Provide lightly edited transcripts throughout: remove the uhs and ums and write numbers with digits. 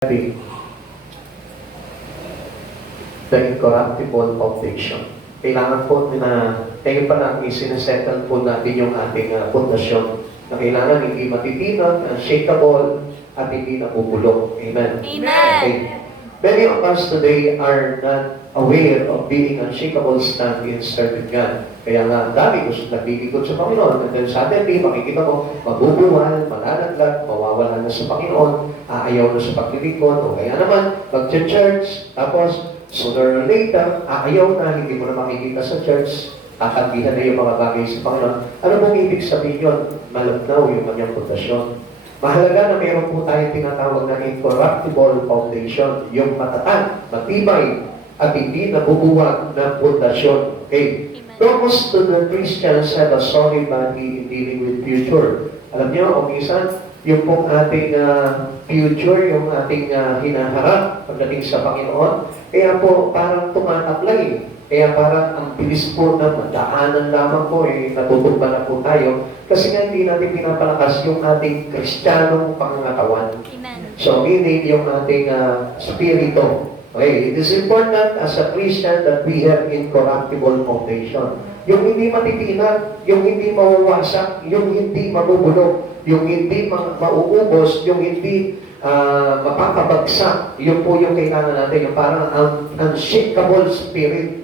the incorruptible foundation. Kailangan po na tayo pa lang isinesettle po natin yung ating pundasyon na kailangan hindi matitinag, unshakable, at hindi nabubulok. Amen. Amen. Okay. Many of us today are not aware of being unshakable stand in serving God. Kaya nga, dami gusto nagbibigot sa Panginoon. And then suddenly, makikita mo, mabubuwal, malalaglag, mawawala na sa Panginoon, aayaw na sa paglilingkod, o kaya naman, mag-church, tapos, sooner or later, aayaw na, hindi mo na makikita sa church, kakandihan na yung mga bagay sa Panginoon. Ano mong ibig sabihin yun? Malabnaw yung kanyang pundasyon. Mahalaga na meron po tayong tinatawag na incorruptible foundation, yung matatag, matibay, at hindi nabubuwag na pundasyon. Okay? Most of the Christians have a sorry body in dealing with future. Alam niyo, o minsan, yung pong ating future, yung ating hinaharap pagdating sa Panginoon, kaya po parang tumatablay. Kaya parang ang bilis po na madaanan lamang po, natutumba na po tayo. Kasi nga hindi natin pinapalakas yung ating kristyanong pangangatawan. So, meaning yung ating spirito. Okay, it is important as a Christian that we have incorruptible foundation. Yung hindi matitinag, yung hindi mawawasak, yung hindi mabubulok, yung hindi mauubos, yung hindi mapapabagsak, yun po yung kailangan natin, yung parang unshakable spirit.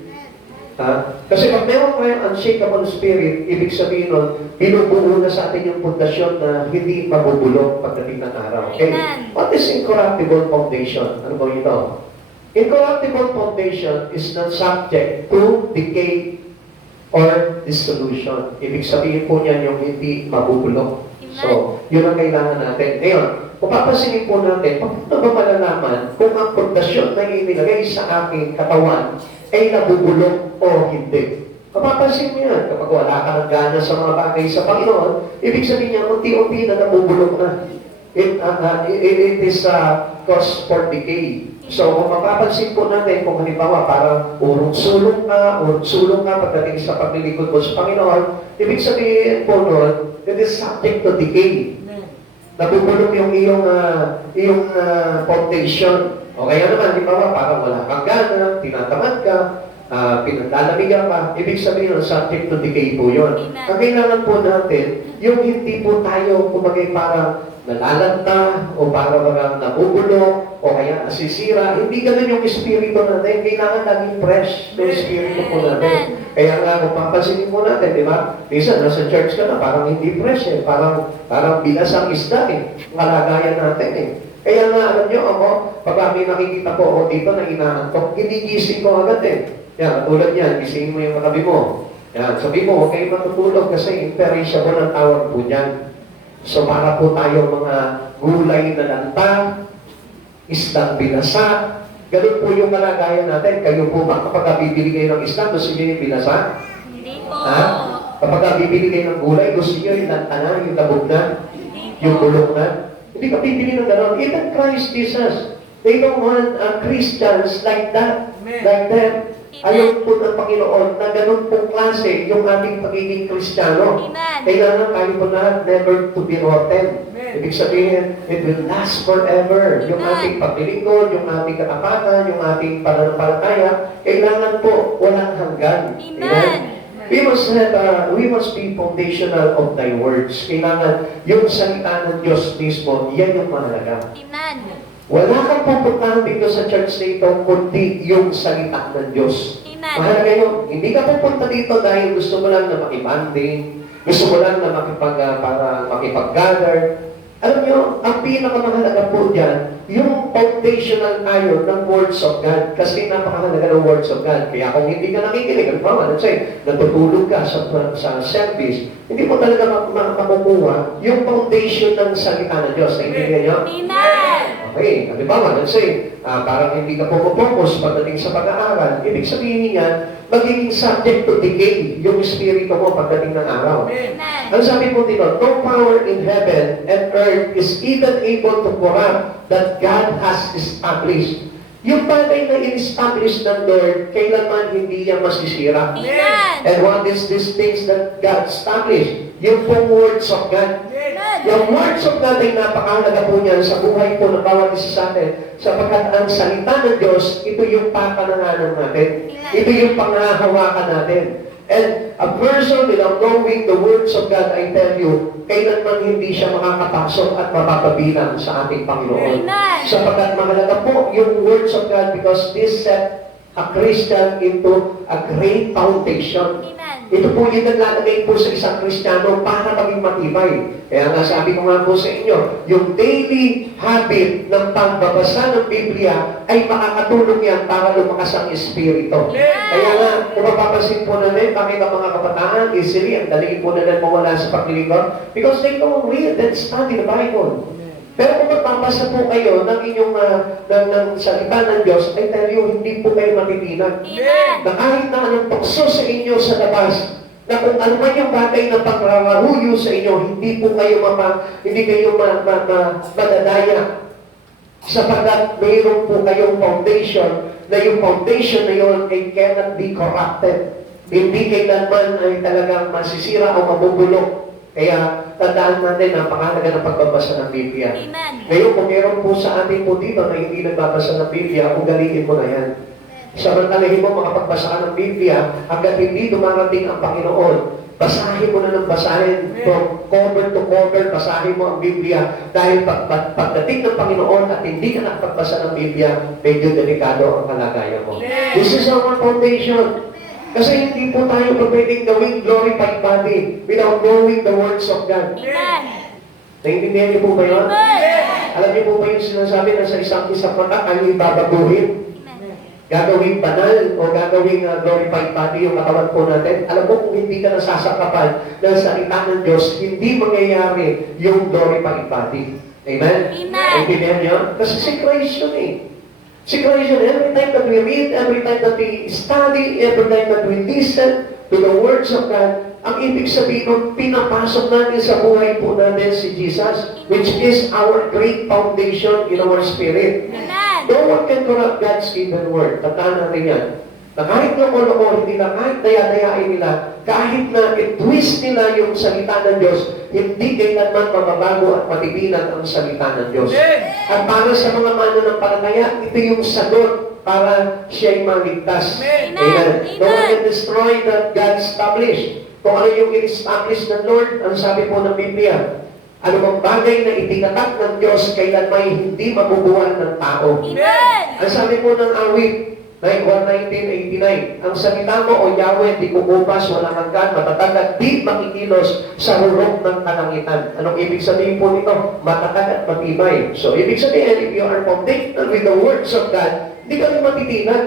Kasi pag meron kayong unshakable spirit, ibig sabihin nun, binubuo na sa atin yung pundasyon na hindi mabubulok pagdating ng araw. Okay? What is incorruptible foundation? Ano ba ito? Incorruptible foundation is not subject to decay or dissolution. Ibig sabihin po niyan yung hindi mabubulok. So, yun ang kailangan natin. Ngayon, kung papasinin po natin, paano ba malalaman kung ang pundasyon na inilagay sa aking katawan ay nabubulok o hindi? Kapapansin mo yan, kapag wala ka ng gana sa mga bagay sa Panginoon, ibig sabihin niya, unti-unti na nabubulok na. It is cause for decay. So, kung mapapansin po natin, kung halimbawa, parang urong-sulong ka pagdating sa paglilingkod mo sa Panginoon, ibig sabihin po nun, it is subject to decay. Nabubulok yung iyong foundation. O kaya naman, halimbawa, parang wala kang gana, tinatamad ka, pinaglalamigan ka, ibig sabihin, subject to decay po yun. Ang kailangan po natin, yung hindi po tayo, kumagay parang nalalanta, o parang mga nabubulok, o kaya nasisira, hindi ganun yung espiritu natin. Kailangan laging fresh yung espiritu po natin. Kaya nga, kung papansinin po natin, di ba? Minsan, nasa church ka na, parang hindi fresh eh. Parang binasang isda eh. Kalagayan natin eh. Kaya nga, alam nyo, ako, pag may nakikita po ako dito na inaantok, ginigising ko agad eh. Yan, katulad yan, gisingin mo yung katabi mo. Yan, sabi mo, huwag kayo matutulog kasi imperishable ang tawag po niyan. So, para po tayo mga gulay na lanta, isdang binasa, ganun po yung kalagayan natin. Kayo po ba, kapag bibili kayo ng isda, gusto nyo yung binasa? Hindi po. Ha? Kapag bibili kayo ng gulay, gusto nyo yung lanta na, yung labog na, yung bulok na? Hindi ka bibili ng gano'n. Even Christ Jesus, they don't want Christians like that. Like that. Ayaw po ng Panginoon na ganun pong klase yung ating pagiging Kristiyano. Kailangan tayo po na never to be rotten. Ibig sabihin, it will last forever. Yung ating paglilingkod, yung ating katapatan, yung ating pananampalataya, kailangan po walang hanggan. Amen? We must be foundational of thy words. Kailangan yung salita ng Diyos mismo, yan yung mahalaga. Amen. Wala kang pupuntahan dito sa church na ito, kundi yung salita ng Diyos. Mahalaga yun. Hindi ka pupunta dito dahil gusto mo lang na makibanding, gusto mo lang na para makipag-gather. Alam nyo, ang pinakamahalaga po dyan, yung foundational iron ng words of God. Kasi napakahalaga ng words of God. Kaya kung hindi ka nakikinig, let's say, natutulog ka sa service, hindi mo talaga makukuha yung foundation ng salita ng Diyos. Naintindihan nyo? Amen. Okay, halimbawa, let's say, parang hindi ka focus pagdating sa pag-aaral, ibig sabihin niya, magiging subject to decay yung espiritu mo pagdating ng araw. Ang sabi po dito, no power in heaven and earth is even able to corrupt that God has established. Yung bagay na in-establish ng Lord, kailanman hindi yan masisira. Amen. And what is these things that God established? Yung pong words of God. Yung words of God ay napakahalaga po niyan sa buhay po ng bawat isa sa atin. Sapagkat ang salita ng Diyos, ito yung papananganan natin. Ito yung panghahawakan natin. And a person without knowing the words of God, I tell you, kailanman hindi siya makakapasok at mapapabilang sa ating Panginoon. Sapagkat mahalaga po yung words of God because this set a Christian into a great foundation. Ito po yung naglalagay po sa isang Kristiyano para maging matibay. Kaya nga sabi ko nga po sa inyo, yung daily habit ng pagbabasa ng Biblia ay makakatulong yan para lumakas ang Espiritu. Kaya nga, kung mapapansin po namin, bakit ang mga kabataan easily, ang dali po na mawala sa paglilingkod? Because they don't read and study the Bible. Pero kung magpapasa po kayo ng inyong ng salita ng Diyos, I tell you, hindi po kayo matitinan. Na kahit na anong tukso sa inyo sa labas, na kung ano man yung bagay na pangrarahuyo sa inyo, hindi kayo madadaya. Sapagkat mayroon po kayong foundation, na yung foundation na yun ay cannot be corrupted. Hindi kailanman ay talagang masisira o mabubulok. Kaya tandaan natin, napakahalaga ng pagbabasa ng Biblia. Ngayon, kung meron po sa atin po dito na hindi nagbabasa ng Biblia, ugaliin mo na yan. Samantalahin mo makapagbasa ka ng Biblia, hanggang hindi dumarating ang Panginoon, basahin mo na ng basahin, from cover to cover, basahin mo ang Biblia. Dahil pagdating ng Panginoon at hindi ka nakapagbasa ng Biblia, medyo delikado ang kalagayan mo. This is our foundation. Kasi hindi po tayo pwedeng gawing glorified body without knowing the words of God. Naintindihan niyo po ba yun? Alam niyo po ba yung sinasabi na sa isang mata ay babaguhin? Gagawing banal o gagawing glorified body yung katawan po natin? Alam mo, kung hindi ka nasasakapan ng salita ng Diyos, hindi mangyayari yung glorified body. Amen? Naintindihan niyo? Kasi si Christ yun eh. Si Christ yun, every time that we read, every time that we study, every time that we listen to the words of God, ang ibig sabihin nun, pinapasok natin sa buhay po natin si Jesus, which is our great foundation in our spirit. No one can corrupt God's given word. Tandaan natin yan. Na kahit loko-loko nila, kahit daya-dayain nila, kahit na i-twist nila yung salita ng Diyos, hindi kailanman mababago at matibilan ang salita ng Diyos. At para sa mga mananampalataya, ito yung sagot para siya'y maligtas. Amen. No one can destroy that God established. Kung ano yung in-establish ng Lord, ang sabi po ng Biblia, ano bang bagay na itinatak ng Diyos, kailan may hindi mabubuhan ng tao. Ang sabi po ng awit, 1989, ang salita mo o Yahweh, di kukupas, walang hanggan, matatag at di makikilos sa rurok ng kalangitan. Anong ibig sabihin po nito? Matatag at matibay. So, ibig sabihin, if you are founded with the words of God, hindi ka rin matitinan.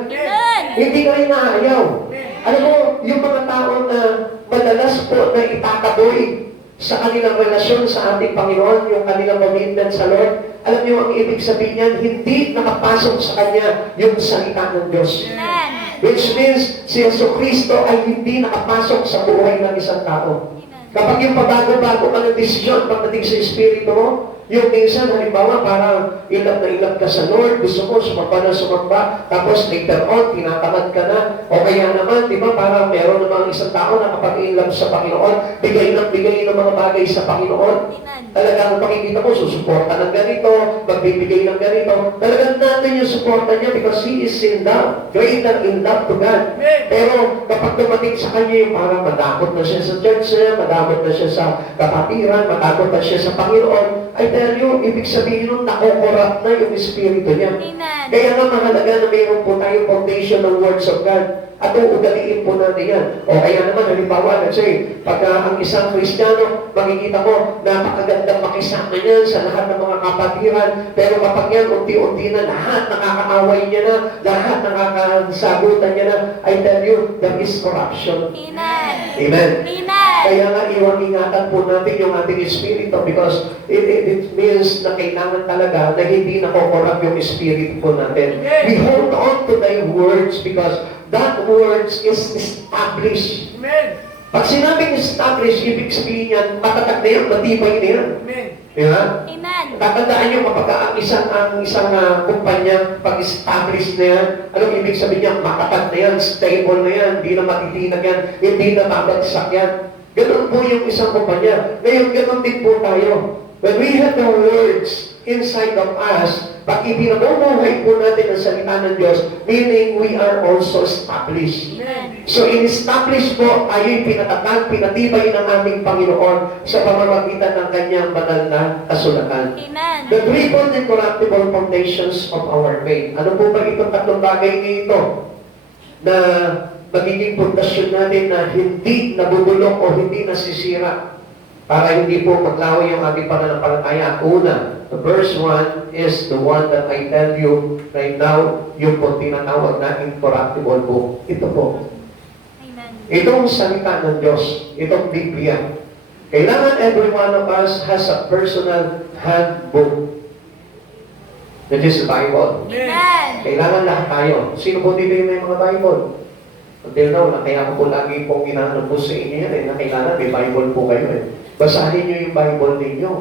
Hindi ka rin naayaw. Alam mo, yung mga tao na madalas po na itataboy sa kanilang relasyon sa ating Panginoon, yung kanilang commitment sa Lord, alam niyo ang ibig sabihin niyan, hindi nakapasok sa Kanya yung salita ng Diyos. Which means, si Jesucristo ay hindi nakapasok sa buhay ng isang tao. Kapag yung pabago-bago ka ng desisyon pagdating sa Espiritu mo, yung minsan, halimbawa, parang ilap na ilap ka sa Lord, gusto mo sumamba na sumamba, tapos later on, tinatamad ka na. O kaya naman, di ba, parang meron namang isang tao na kapag ilap sa Panginoon, bigay ng mga bagay sa Panginoon. Talagang makikita mo, susuporta ng ganito, magbibigay ng ganito. Talagang natin yung suporta niya because He is in love, greater in love to God. Pero kapag dumating sa Kanya yung parang madakot na siya sa church niya, madakot na siya sa kapatiran, madakot na siya sa Panginoon, I tell you, ibig sabihin nun, nakokorrupt na yung Espiritu niya. Kaya nga mahalaga na mayroon po tayong foundation ng words of God. At uugaliin po natin yan. O kaya naman, halimbawa, kasi pag ang isang Kristiyano, makikita mo, napakagandang makisama niya sa lahat ng mga kapatiran, pero kapag yan, unti-unti na, lahat nakakaaway niya na, lahat nakakasagutan niya na, I tell you, that is corruption. Amen. Kaya nga, ingatan po natin yung ating espiritu because it means na kailangan talaga na hindi nakokorrupt yung espiritu po natin. We hold on to thy words because that words is established. Amen. Pag sinabing established, ibig sabihin yan, matatag na yan, matibay na yan. Amen. Diba? Amen. Tatandaan nyo kapag ang isang kumpanya, pag-establish na yan, anong ibig sabihin niya? Matatag na yan, stable na yan, hindi na matitinag yan, hindi na babagsak yan. Ganun po yung isang kumpanya. Ngayon, ganun din po tayo. when we have the words inside of us, pag ipinabubuhay po natin ang salita ng Diyos, meaning we are also established. So in-establish po, tayo'y pinatakan, pinatibay ng aming Panginoon sa pamamagitan ng kanyang banal na kasulatan. Amen. The threefold incorruptible foundations of our faith. Ano po ba itong tatlong bagay nito na magiging pundasyon natin na hindi nabubulok o hindi nasisira para hindi po maglaway yung ating pananampalataya? Una, the verse 1 is the one that I tell you right now, yung po tinatawag na incorruptible book. Ito po. Amen. Itong salita ng Diyos, itong Biblia. Kailangan every one of us has a personal handbook. That is the Bible. Amen. Kailangan lahat tayo. Sino po dito yung may mga Bible? Until now, na kaya ko po lagi pong ginahanap po sa inyo yan na kailangan may Bible po kayo Basahin nyo yung Bible ninyo.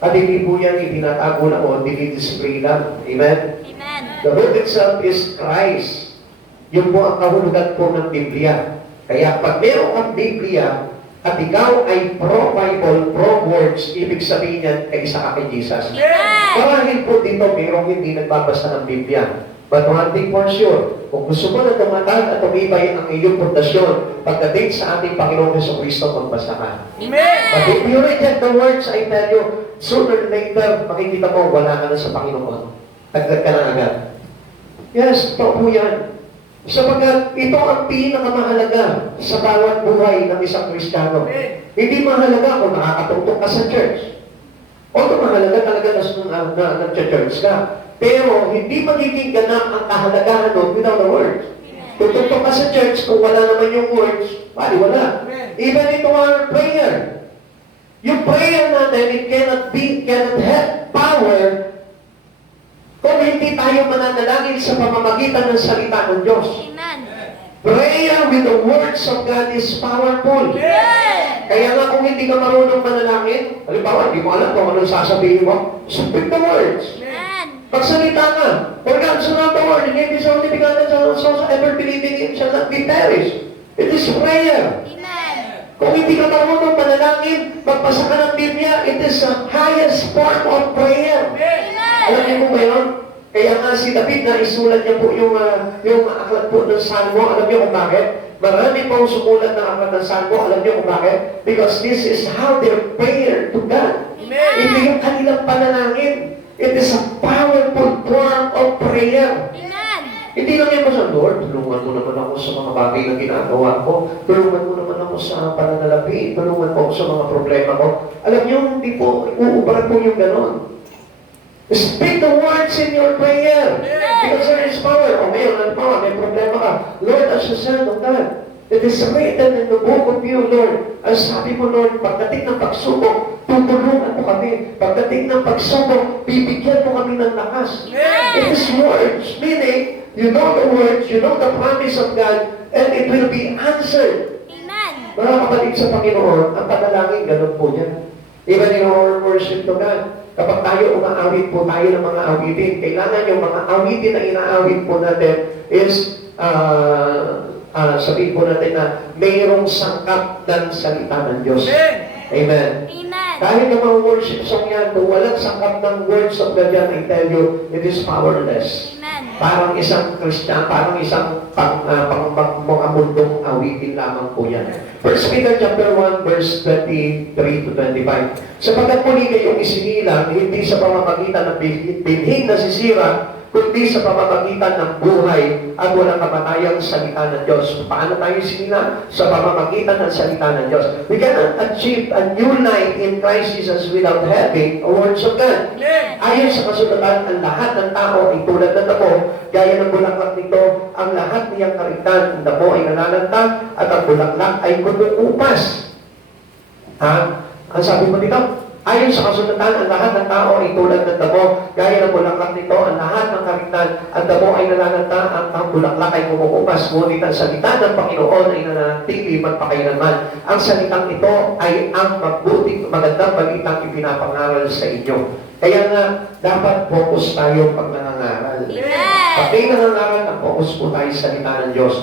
At hindi po yan itinatago na o dinidisplay lang. Amen? Amen. The book itself is Christ. Yun po ang kahulugan po ng Biblia. Kaya pag meron kang Biblia at ikaw ay pro-Bible, pro-words, ibig sabihin yan ay isa ka kay Jesus. Amen. Marahil po dito mayroong hindi nagbabasa ng Biblia. But one thing for sure, kung gusto mo na tumatag at tumibay ang iyong pundasyon, pagdating sa ating Panginoong Jesucristo, magbasa ka. Amen. But if you reject the words, I tell you, sooner or later, makikita mo, wala ka na sa Panginoon. Agad ka na agad. Yes, totoo po yan. Sapagat ito ang pinakamahalaga sa bawat buhay ng isang Kristiyano. Hindi mahalaga kung nakakatungtong ka sa church. Although mahalaga talaga na nag-church ka. Pero hindi magiging ganap ang kahalagahan doon without the words. Tutugtog ka sa church kung wala naman yung words, wala. Even into our prayer. Yung prayer natin, it cannot have power kung hindi tayo mananalangin sa pamamagitan ng salita ng Diyos. Amen. Prayer with the words of God is powerful. Amen. Kaya nga kung hindi ka marunong manalangin, halimbawa, hindi mo alam kung anong sasabihin mo, speak the words. Amen. Pagsalita ka, for God so loved the world, He gave His only begotten Son, so ever believing in Him shall not be perished. It is prayer. Amen. Kung hindi ka marunong manalangin, magbasa ka ng Biblia, it is the highest form of prayer. Alam niyo po ba yun? Kaya nga si David na isulat niya po yung aklat po ng Salmo. Alam niyo kung bakit? Marami pong sumulat ng aklat ng Salmo. Alam niyo kung bakit? Because this is how their prayer to God. Hindi yung kanilang panalangin. It is a powerful form of prayer. Amen. Hindi lang yan basta, Lord, tulungan mo naman ako sa mga bagay na ginagawa ko. Tulungan mo naman ako sa pananalapi. Tulungan mo ako sa mga problema ko. Alam niyo, hindi po, uubara po yung ganon. Speak the words in your prayer. Because there is power. O ngayon, may problema ka. Lord, as a son of God, it is written in the book of you, Lord. Ang sabi mo, Lord, pagdating ng pagsubok, tutulungan mo kami. Pagdating ng pagsubok, bibigyan mo kami ng lakas. It is words, meaning, you know the words, you know the promise of God, and it will be answered. Amen. Mga kapatid sa Panginoon, ang panalangin, ganun po yan. Even in our worship to God, kapag tayo umaawit po tayo ng mga awitin, kailangan yung mga awitin na inaawit po natin is, sabihin po natin na mayroong sangkap ng salita ng Diyos. Amen. Amen. Kahit ng mga worship song yan, kung walang sangkap ng words of God yan, I tell you, it is powerless. Amen. Parang isang Christian, parang isang mga mundong awitin lamang po yan. 1 Peter chapter 1, verse 23 to 25. Sapagkat muli kayong isinilang, hindi sa pamamagitan ng binhing nasisira, kundi sa pamamagitan ng buhay at walang kamatayang salita ng Diyos. Paano tayo sinilang? Sa pamamagitan ng salita ng Diyos. We cannot achieve a new life in Christ Jesus without having a words of God. Ayon sa kasulatan, ang lahat ng tao ay tulad ng damo, gaya ng bulaklak nito, ang lahat niyang karitan, ang damo ay nalalantang, at ang bulaklak ay kumukupas. Ang sabi mo dito? Ayon sa kasulatan, ang lahat ng tao ay tulad ng damo, gaya ng bulaklak nito, ang lahat ng karitan, ang damo ay nalalantang, ang bulaklak ay kumukupas, ngunit ang salita ng Panginoon ay nananatili magpakailanman. Ang salitang ito ay ang mabuting, magandang balitang ipinapangaral sa inyo. Kaya nga, dapat focus tayo pag nangangaral. Amen. Pag kayo nangangaral, ang focus po tayo sa salita ng Diyos.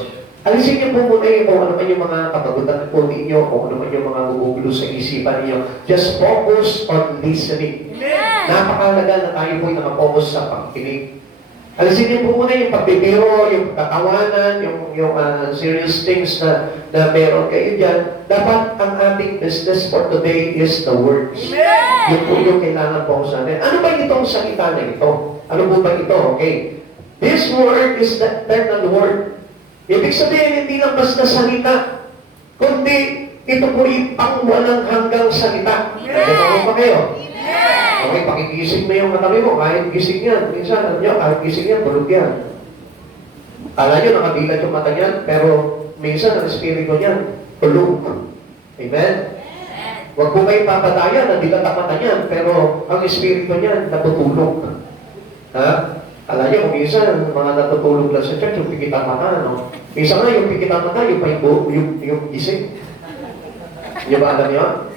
Alisin niyo po muna yung kung ano man yung mga kabagutan po ninyo, kung ano man yung mga gugulo sa isipan ninyo. Just focus on listening. Amen. Napakahalaga na tayo po'y nakapokus sa pakikinig. Alisin niyo po muna yung pagbibiro, yung katawanan, yung serious things na meron kayo dyan. Dapat ang ating business for today is the words. Amen. Yun po yung kailangan po sa atin. Ano ba itong salita na ito? Ano po ba ito? Okay. This word is the eternal word. Ibig sabihin, hindi lang basta salita, kundi ito po yung pangwalang hanggang salita. Nagkakaroon pa kayo? Amen. Okay, pakigising mo yung katabi mo, kahit gising yan. Minsan, ano nyo, kahit gising yan, tulog yan. Kala nyo, nakabilat yung mata niyan, pero minsan, ang espiritu niyan, tulog. Amen? Huwag po kayo papadaya, nabilat ang mata niyan, pero ang espiritu niyan, natutulog. Ha? Kala nyo, kung minsan, mga natutulog lang sa church, yung pikit ang mata, no? Minsan nga, yung pikit ang mata, yung gising. Yung ba alam nyo?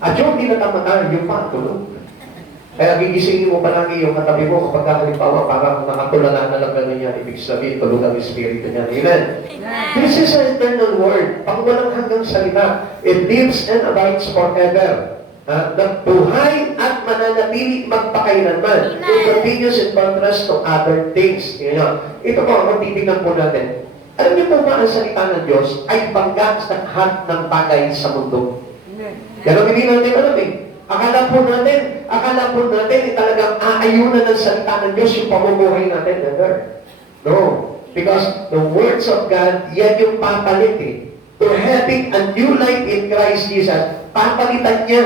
At yung dilat ang mata, yung patulog. Kaya gigisingin mo palagi yung katabi mo kapag halimbawa parang nakatulanan na lang gano'n yan, ibig sabihin, tulog ang espiritu niya. Amen? Amen. This is an eternal word. Pag walang hanggang salita, it lives and abides forever. Nagbuhay at mananatili magpakailanman. Amen. It continues in contrast to other things. You know, ito po, kung titignan po natin. Alam niyo po ba ang salita ng Diyos ay bangga sa lahat ng bagay sa mundo? Pero hindi natin alam eh. Akala po natin talagang aayunan ng salita ng Diyos yung pamumuhay natin. Never. No. Because the words of God, yan yung papalit eh. To having a new life in Christ Jesus, papalitan niya.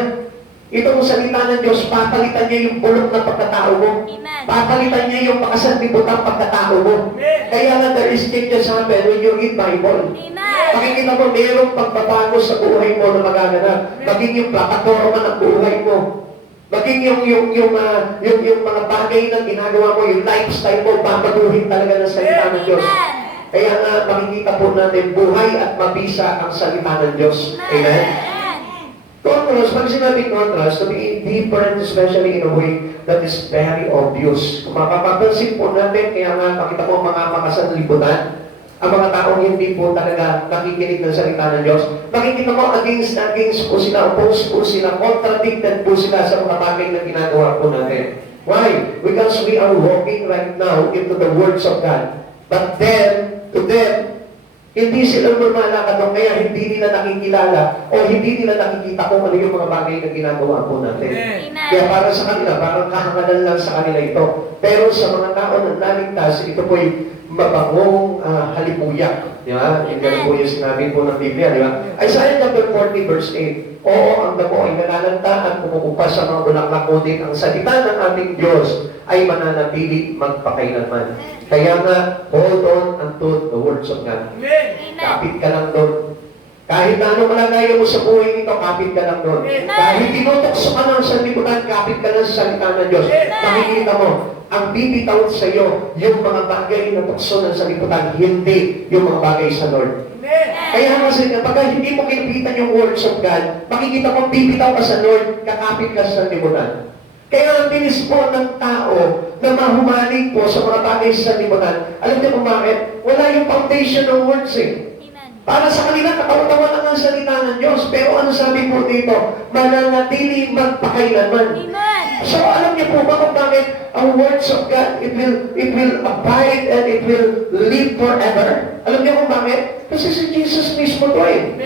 Itong salita ng Diyos, papalitan niya yung bulok na pagkatao mo. Amen. Papalitan niya yung makasanlibutang pagkatao mo. Kaya nga there is changes happen when you read Bible. Amen. Makikita mo, mayroong pagbabago sa buhay mo na magaganap. Maging yung plataforma ng buhay mo. Maging yung mga bagay na ginagawa mo, yung lifestyle mo, babaguhin talaga ng salita ng Diyos. Amen. Kaya nga, makikita po natin, buhay at mabisa ang salita ng Diyos. Amen? Contrast, pag sinabi contrast, to be different, especially in a way that is very obvious. Kung mapapansin po natin, kaya nga, makita po mga makasanlibutan, ang mga taong hindi po talaga nakikinig ng salita ng Diyos, makikita mo against po sila, opposed po sila, contradicted po sila sa mga bagay na ginagawa po natin. Why? Because we are walking right now into the words of God. But then, to them, hindi sila lumalakad doon, kaya hindi nila nakikilala o hindi nila nakikita kung ano yung mga bagay na ginagawa po natin. Amen. Kaya para sa kanila, parang kahangalan lang sa kanila ito. Pero sa mga tao na naligtas, ito po'y mabangong halipuyak. Di ba? Yung ganun po yung sinabi po ng Biblia, di ba? Isaiah chapter 40 verse 8, oo, ang damo ay nalalanta at kumukupas sa mga bulaklak, ngunit ang salita ng ating Diyos ay mananatili magpakailanman. Kaya nga, hold on unto the words of God. Amen. Kapit ka lang doon. Kahit na ano malagayan mo sa buhay nito, kapit ka lang doon. Kahit tinutokso ka ng sanlibutan, kapit ka lang sa salita ng Diyos. Makikita mo, ang bibitaw sa iyo, yung mga bagay na tukso ng sanlibutan, hindi yung mga bagay sa Lord. Kaya kasi kapag hindi mo kinipitan yung words of God, makikita mo, bibitaw ka sa Lord, kakapit ka sa sanlibutan. Kaya ang bilis po ng tao na mahumaling po sa mga bagay sa sanlibutan, alam niyo kung bakit? Wala yung foundation ng words eh. Amen. Para sa kanila, katawa-tawa lang ang salita ng Diyos. Pero ano sabi po dito? Mananatili magpakailanman. Amen. So alam niyo po ba kung bakit ang words of God, it will abide and it will live forever? Alam niyo kung bakit? Kasi si Jesus mismo to eh.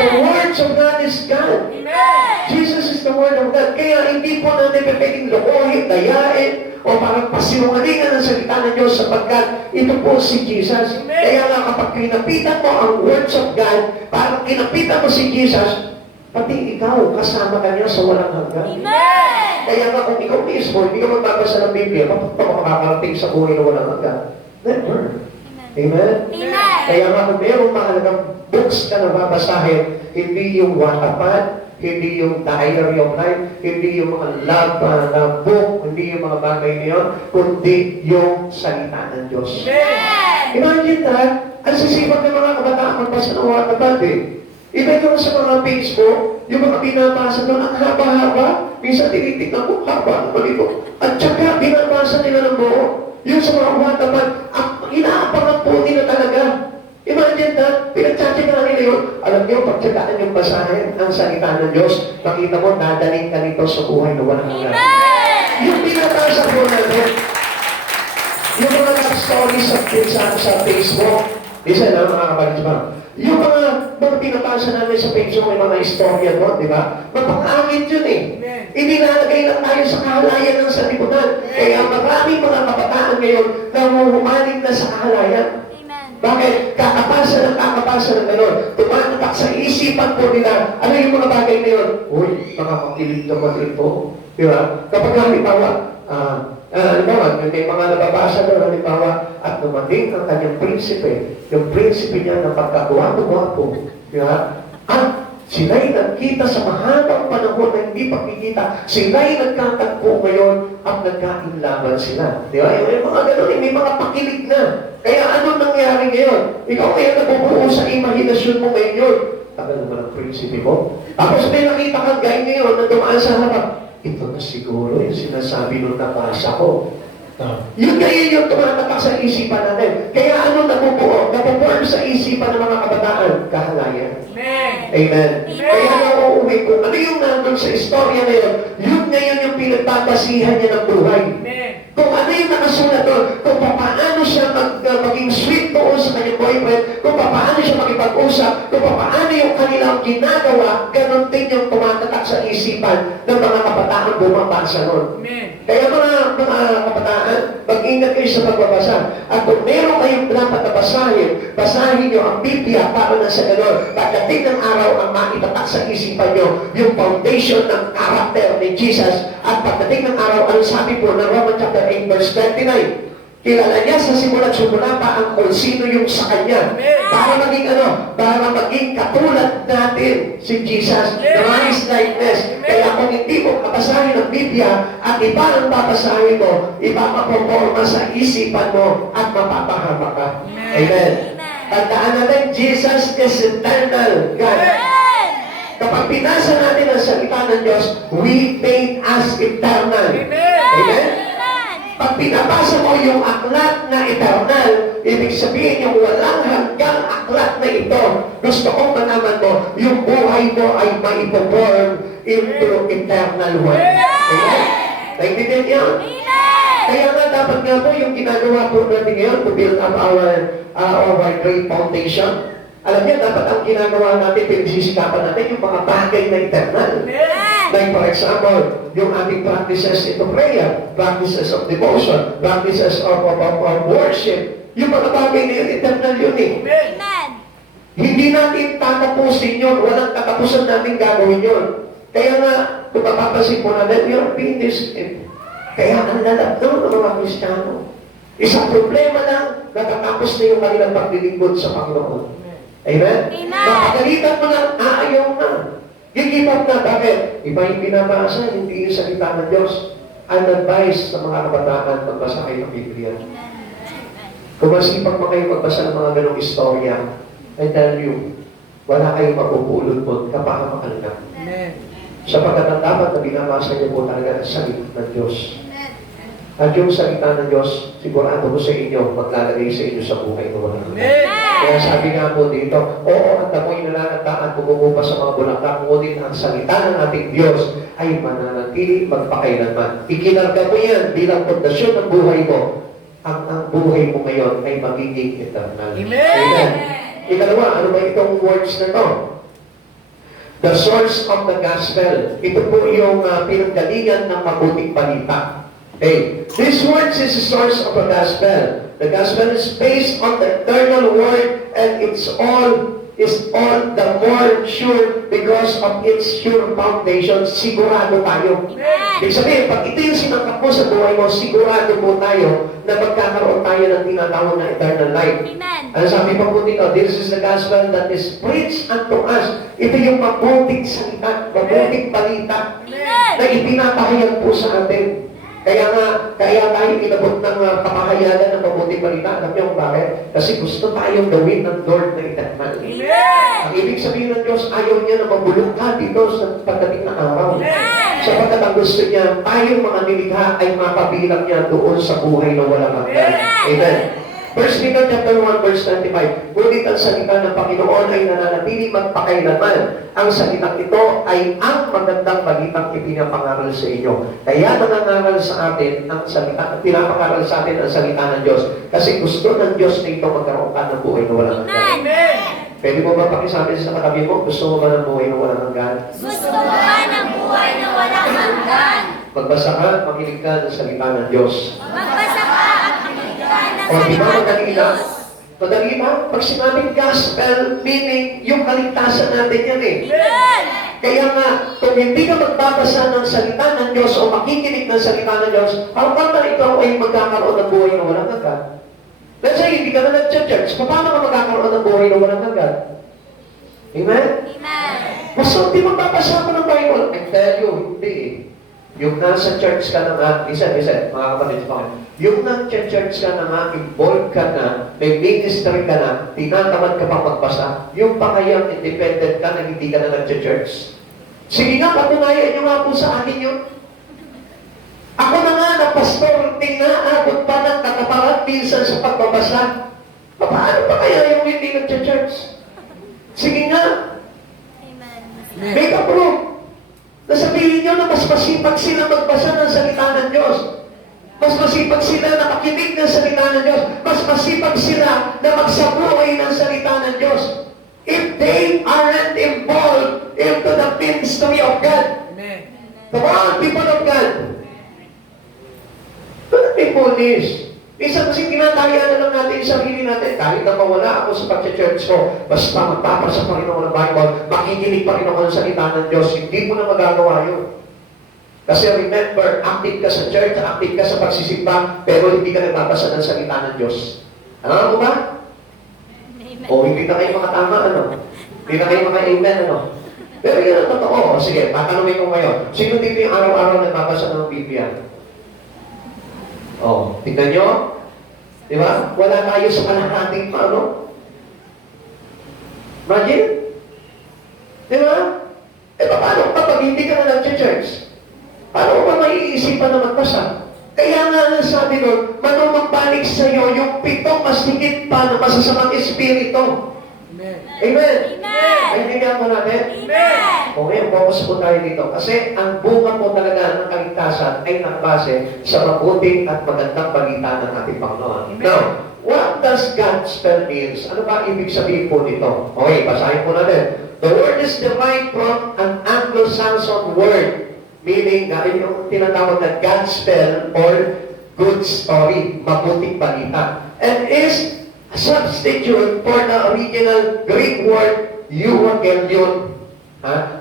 The words of God is God. Amen. Jesus is the Word of God. Kaya hindi po natin pwedeng lokohin, dayain, o parang pasinungalingan ng salita ng Diyos sapagkat ito po si Jesus. Kaya nga kapag kinapitan mo ang words of God, parang kinapitan mo si Jesus, pati ikaw, kasama ka niya sa walang hanggan. Amen. Kaya nga kung ikaw mismo, hindi ka magbabasa ng Biblia, paano ka makakarating sa buhay na walang hanggan? Never. Amen? Amen. Kaya nga kung mayroong mahalagang books ka na babasahin, hindi yung Wattpad, hindi yung diary of life, hindi yung mga love na book, hindi yung mga bagay na yun, kundi yung salita ng Diyos. Amen. Imagine that, ang sisipag ng mga kabataan magbasa ng Wattpad eh. Iba yung sa mga Facebook, yung mga binabasa doon, ang haba-haba, minsan tinitignan ko, haba, malito. At saka, binabasa nila ng buo. Yung sa mga Wattpad, ang inaapangan po nila talaga. Imagine that, na yun, alam niyo, pagtsagaan yung basahin ang salita ng Diyos, makita mo, dadaling ka nito sa buhay na walang hanggan. Yung pinatasa po natin, yung mga love stories sa Facebook, isa na mga kapatid ba? Yung mga pinapasa namin sa Facebook, may mga istorya doon, di ba? Mapangangit yun eh. Inilalagay lang tayo sa kahalayan ng sanlibutan. Kaya maraming mga kabataan ngayon na humaling na sa kahalayan. Bakit? Kakapasa ng gano'n. Tumatatak sa isipan po nila. Ano yung mga bagay na yun? Uy, makakakilig naman ito. Di ba? Kapag halimbawa, halimbawa, may mga nababasa doon, halimbawa, at dumating ang kanyang prinsipe, yung prinsipe niya na pagkagwapo-gwapo, di ba? At sila'y nagkita sa mahabang panahon na hindi pagkikita, sila'y nagkatagpo ngayon at nagkainlaban sila. Di ba? Yung mga gano'n, may mga pakilig na. Kaya ano nangyari ngayon? Ikaw kaya nabubuo sa imahinasyon mo ngayon yun. Tagal naman ang prinsipe mo. Tapos may nakita kang guy ngayon na dumaan sa harap. Ito na siguro yung sinasabi nung nabasa ko. Yun ngayon yung tumatatak sa isipan natin. Kaya ano nabubuo? Nabubuo sa isipan ng mga kabataan? Kahalayan. Amen. Kaya nauuwi ko, ano yung nandun sa istorya na yun? Yun ngayon yung pinagbabasihan niya ng buhay. Kung ano yung nakasulat doon, kung paano siya maging sweet doon sa kanyang boyfriend, kung paano siya makipag-usap, kung paano yung kanilang ginagawa, ganun din yung tumatatak sa isipan ng mga kabataan bumabasa noon. Kaya mga kabataan, mag-ingat kayo sa pagbabasa. At kung meron kayong dapat na basahin nyo ang Biblia para na sa gano'n. Pagdating ng araw ang maitatak sa isipan nyo, yung foundation ng karakter ni Jesus. At pagdating ng araw, ang sabi po ng Romans chapter 8 verse 29, kilala niya sa simula't-simula pa ang kung sino yung sa Kanya. Para maging para maging katulad natin si Jesus, na His likeness. Kaya kung hindi mo kabasahin ang Biblia at iba ang babasahin mo, iba mapoporma sa isipan mo at mapapahama ka. Amen. Tandaan natin, Jesus is eternal God. Kapag pinasa natin ang salita ng Diyos, we made us eternal. Amen? Pag pinabasa mo yung aklat na eternal, ibig sabihin yung walang hanggang aklat na ito, gusto kong malaman mo, yung buhay mo ay maipoform into eternal one. Amen? Naintindihan niyo? Kaya nga dapat nga po yung ginagawa po natin ngayon to build up our great foundation. Alam niyo, dapat ang ginagawa natin, pinagsisikapan natin yung mga bagay na eternal. Like for example, yung ating practices into prayer, practices of devotion, practices of worship. Yung mga bagay na yun, eternal yun eh. Amen. Hindi natin tatapusin yun, walang katapusan natin gagawin yun. Kaya nga, kung mapapasin mo natin, you're being disciplined. Kaya ang lalabdo ng mga Kristiyano. Isang problema lang, natatapos na yung kanilang paglilingkod sa Panginoon. Amen? Amen. Napagalitan mo na, ayaw na. Give up na. Bakit? Iba yung binabasa, hindi yung salita ng Diyos. I'll advise sa mga kabataan magbasa kayo ng Biblia. Kung masipag pa kayo magbasa ng mga ganong istorya, I tell you, wala kayong mapupulot po, kapahamakan na. Sapagkat ang dapat na binabasa niyo po talaga ang salita ng Diyos. At yung salita ng Diyos, sigurado ko sa inyo, maglalagay sa inyo sa buhay na walang hanggan. Kaya sabi nga po dito, oo, at amoy nalalata at bumubupa sa mga bulaklak, ngunit ang salita ng ating Diyos ay mananatili magpakailanman. Ikinarga mo yan bilang pundasyon ng buhay mo. Ang buhay mo ngayon ay magiging eternal. Amen. Ikalawa, ano ba itong words na to? The source of the gospel. Ito po yung pinanggalingan ng mabuting balita. Okay. This words is the source of the gospel. The gospel is based on the eternal word, and it's all the more sure because of its sure foundation. Sigurado tayo. Ibig sabihin, pag ito yung sinangkap mo sa buhay mo, sigurado po tayo na magkakaroon tayo ng tinatawag na eternal life. Amen. Ano sabi pa po dito? This is the gospel that is preached unto us. Ito yung mabuting salita, mabuting balita na ipinapahayag po sa atin. Kaya tayo inabot ng kapahayagan ng mabuting balita. Alam niyo kung bakit? Kasi gusto tayong gawin ng Lord na eternal. Ang ibig sabihin ng Diyos, ayaw niya na mabulong ka dito sa pagdating na araw. Sapagkat ang gusto niya, tayong mga nilikha ay mapabilang niya doon sa buhay na walang hanggan. Amen. 1 Peter chapter 1 verse 25, ngunit ang salita ng Panginoon ay nananatili magpakailanman. Ang salitang ito ay ang magandang balitang ipinapangaral sa inyo. Kaya nangangaral sa atin ang salita, pinapangaral sa atin ang salita ng Diyos. Kasi gusto ng Diyos na ito magkaroon ka ng buhay na walang hanggan. Amen. Pwede mo ba pakisabi sa katabi mo, gusto mo ba ng buhay na walang hanggan? Gusto mo ba ng buhay na walang hanggan? Magbasa ka, makinig ka ng salita ng Diyos. Magbasa ka at makinig ka ng O, di ba salita ng madali lang? Diyos. Madali lang? Pag sinabing gospel, meaning yung kaligtasan natin yan eh. Amen. Kaya nga, kung hindi ka magbabasa ng salita ng Diyos o makikinig ng salita ng Diyos, paano na ikaw ay magkakaroon ng buhay na walang hanggan? Let's say, hindi ka na nag-church, paano ka magkakaroon ng buhay na walang hanggan? Amen? Amen. Basta hindi magbabasa ko ng Bible. I tell you, hindi eh. Yung nasa church ka na nga, isa, mga kapatid sa Panginoon, yung nag-church ka na nga, involved ka na, may ministry ka na, tinatamad ka pang magbasa, yung pa kayang independent ka na hindi ka na nag-church. Sige nga, patunayan nyo nga po sa akin yun. Ako na nga na pastor, tinaabot pa ng kataparan minsan sa pagbabasa. Paano pa kaya yung hindi nag-church? Sige nga, Amen. make a proof. Nasabihin nyo na mas masipag sila magbasa ng salita ng Diyos. Mas masipag sila na makinig ng salita ng Diyos. Mas masipag sila na magsabuhay ng salita ng Diyos. If they aren't involved into the ministry of God. Amen. Come on, people of God. Don't be foolish. Minsan kasi kinatayaan na lang natin yung sarili natin. Kahit na mawala ako sa pag-church ko, basta magpapasa pa rin ako ng Bible, makikinig pa rin ako ng salita ng Diyos, hindi mo na magagawa yun. Kasi remember, active ka sa church, active ka sa pagsisimba, pero hindi ka nagbabasa ng salita ng Diyos. Alam mo ba? Amen. O hindi na kayo makatama, ano? Hindi na kayo maka-amen, ano? Pero yun ang totoo. O, sige, tatanungin ko ngayon. Sino dito yung araw-araw nagbabasa ng Biblia? Oh, tignan nyo. Di ba? Wala tayo sa kalahating paano. Imagine? Di ba? Eh, paano kapag hindi ka na nag-church? Paano ba maiisipan na magbasa? Kaya nga sabi doon, manumagbalik sa iyo yung 7 mas higit pa na masasamang espiritu. Amen. Amen? Amen. Ay, hindi mo natin? Amen. Okay, focus po tayo dito. Kasi ang bunga po talaga ng kaligtasan ay nakabase sa mabuting at magandang balita ng ating Panginoon. Amen. Now, what does gospel means? Ano ba ibig sabihin po nito? Okay, basahin po natin. The word is derived from an Anglo-Saxon word, meaning na yung tinatawag na gospel or good story, mabuting balita, and is a substitute for the original Greek word euangelion,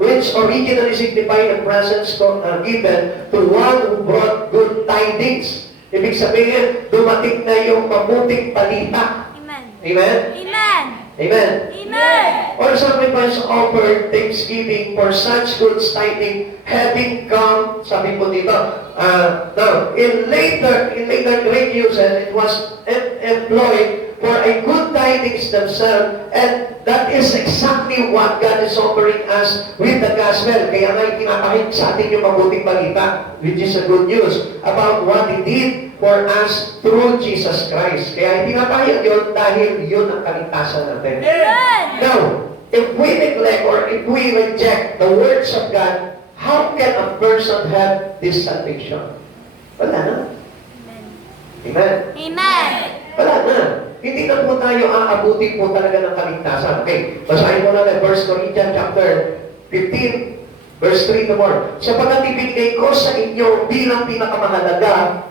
which originally signified a presence given to one who brought good tidings. Ibig sabihin, dumating na yung mabuting balita. Amen. Amen? Amen. Amen? Amen. Or sacrifice offered thanksgiving for such good tidings having come, sabi po dito, now, in later Greek usage, it was employed for a good tidings themselves, and that is exactly what God is offering us with the gospel. Kaya nga ikinapahid sa atin yung mabuting balita, which is a good news, about what He did for us through Jesus Christ. Kaya ikinapahid yun dahil yun ang kaligtasan natin. Amen. Now, if we neglect or if we reject the words of God, how can a person have this salvation? Wala na. Amen? Amen. Wala na. Hindi na po tayo aabutin po talaga ng kaligtasan. Okay, basahin mo natin 1 Corinthians chapter 15, verse 3 to 4. Sapagkat ibinigay ko sa inyo bilang pinakamahalaga